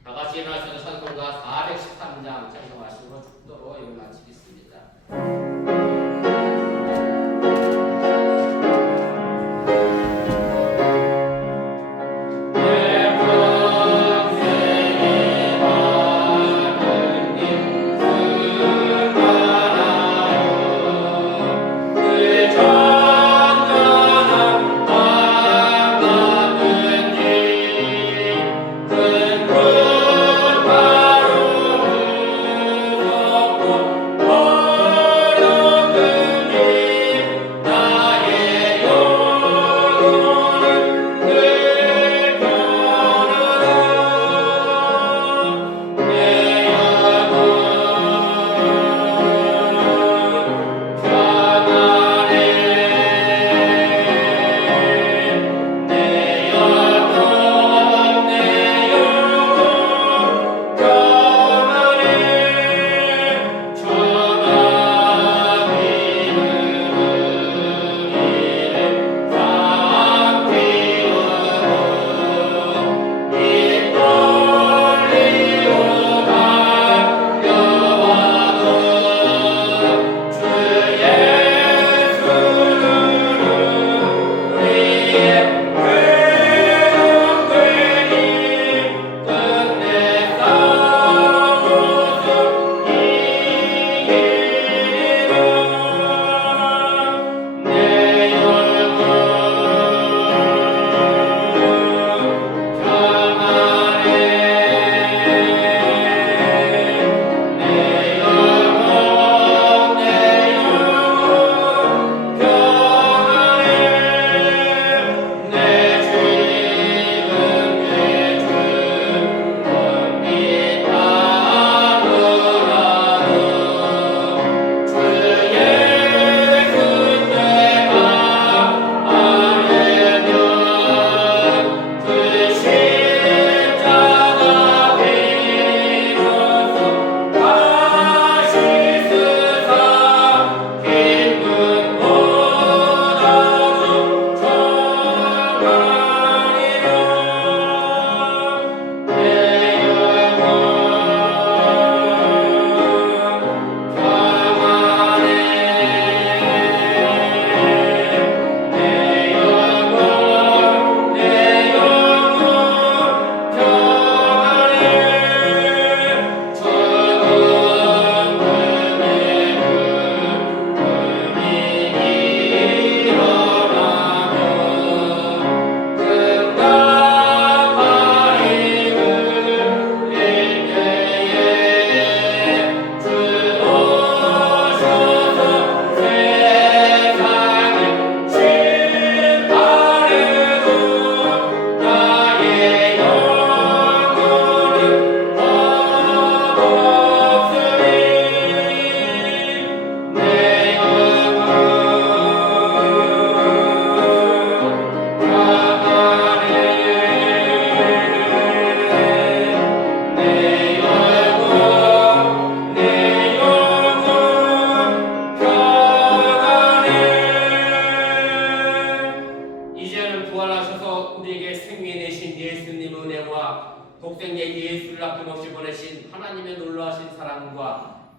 다 같이 일어나셔서 찬송가 413장 찬송하시고 축도로 이걸 마치겠습니다.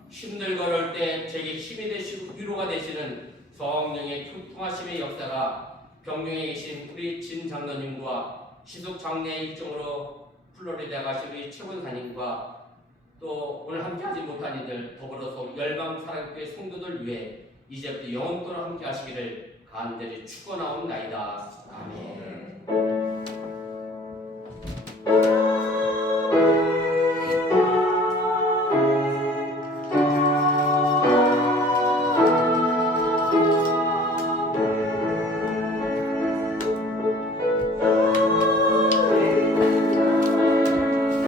힘들 걸을 때 제게 힘이 되시고 위로가 되시는 성령의 통하심의 역사가 병명에 계신 우리 진 장로님과 시속 장례 일정으로 플로리다 가신 우리 최원사님과 또 오늘 함께하지 못한 이들 더불어서 열방사랑교회 성도들 위해 이제부터 영원토록 함께하시기를 간절히 축원하옵나이다. 아멘.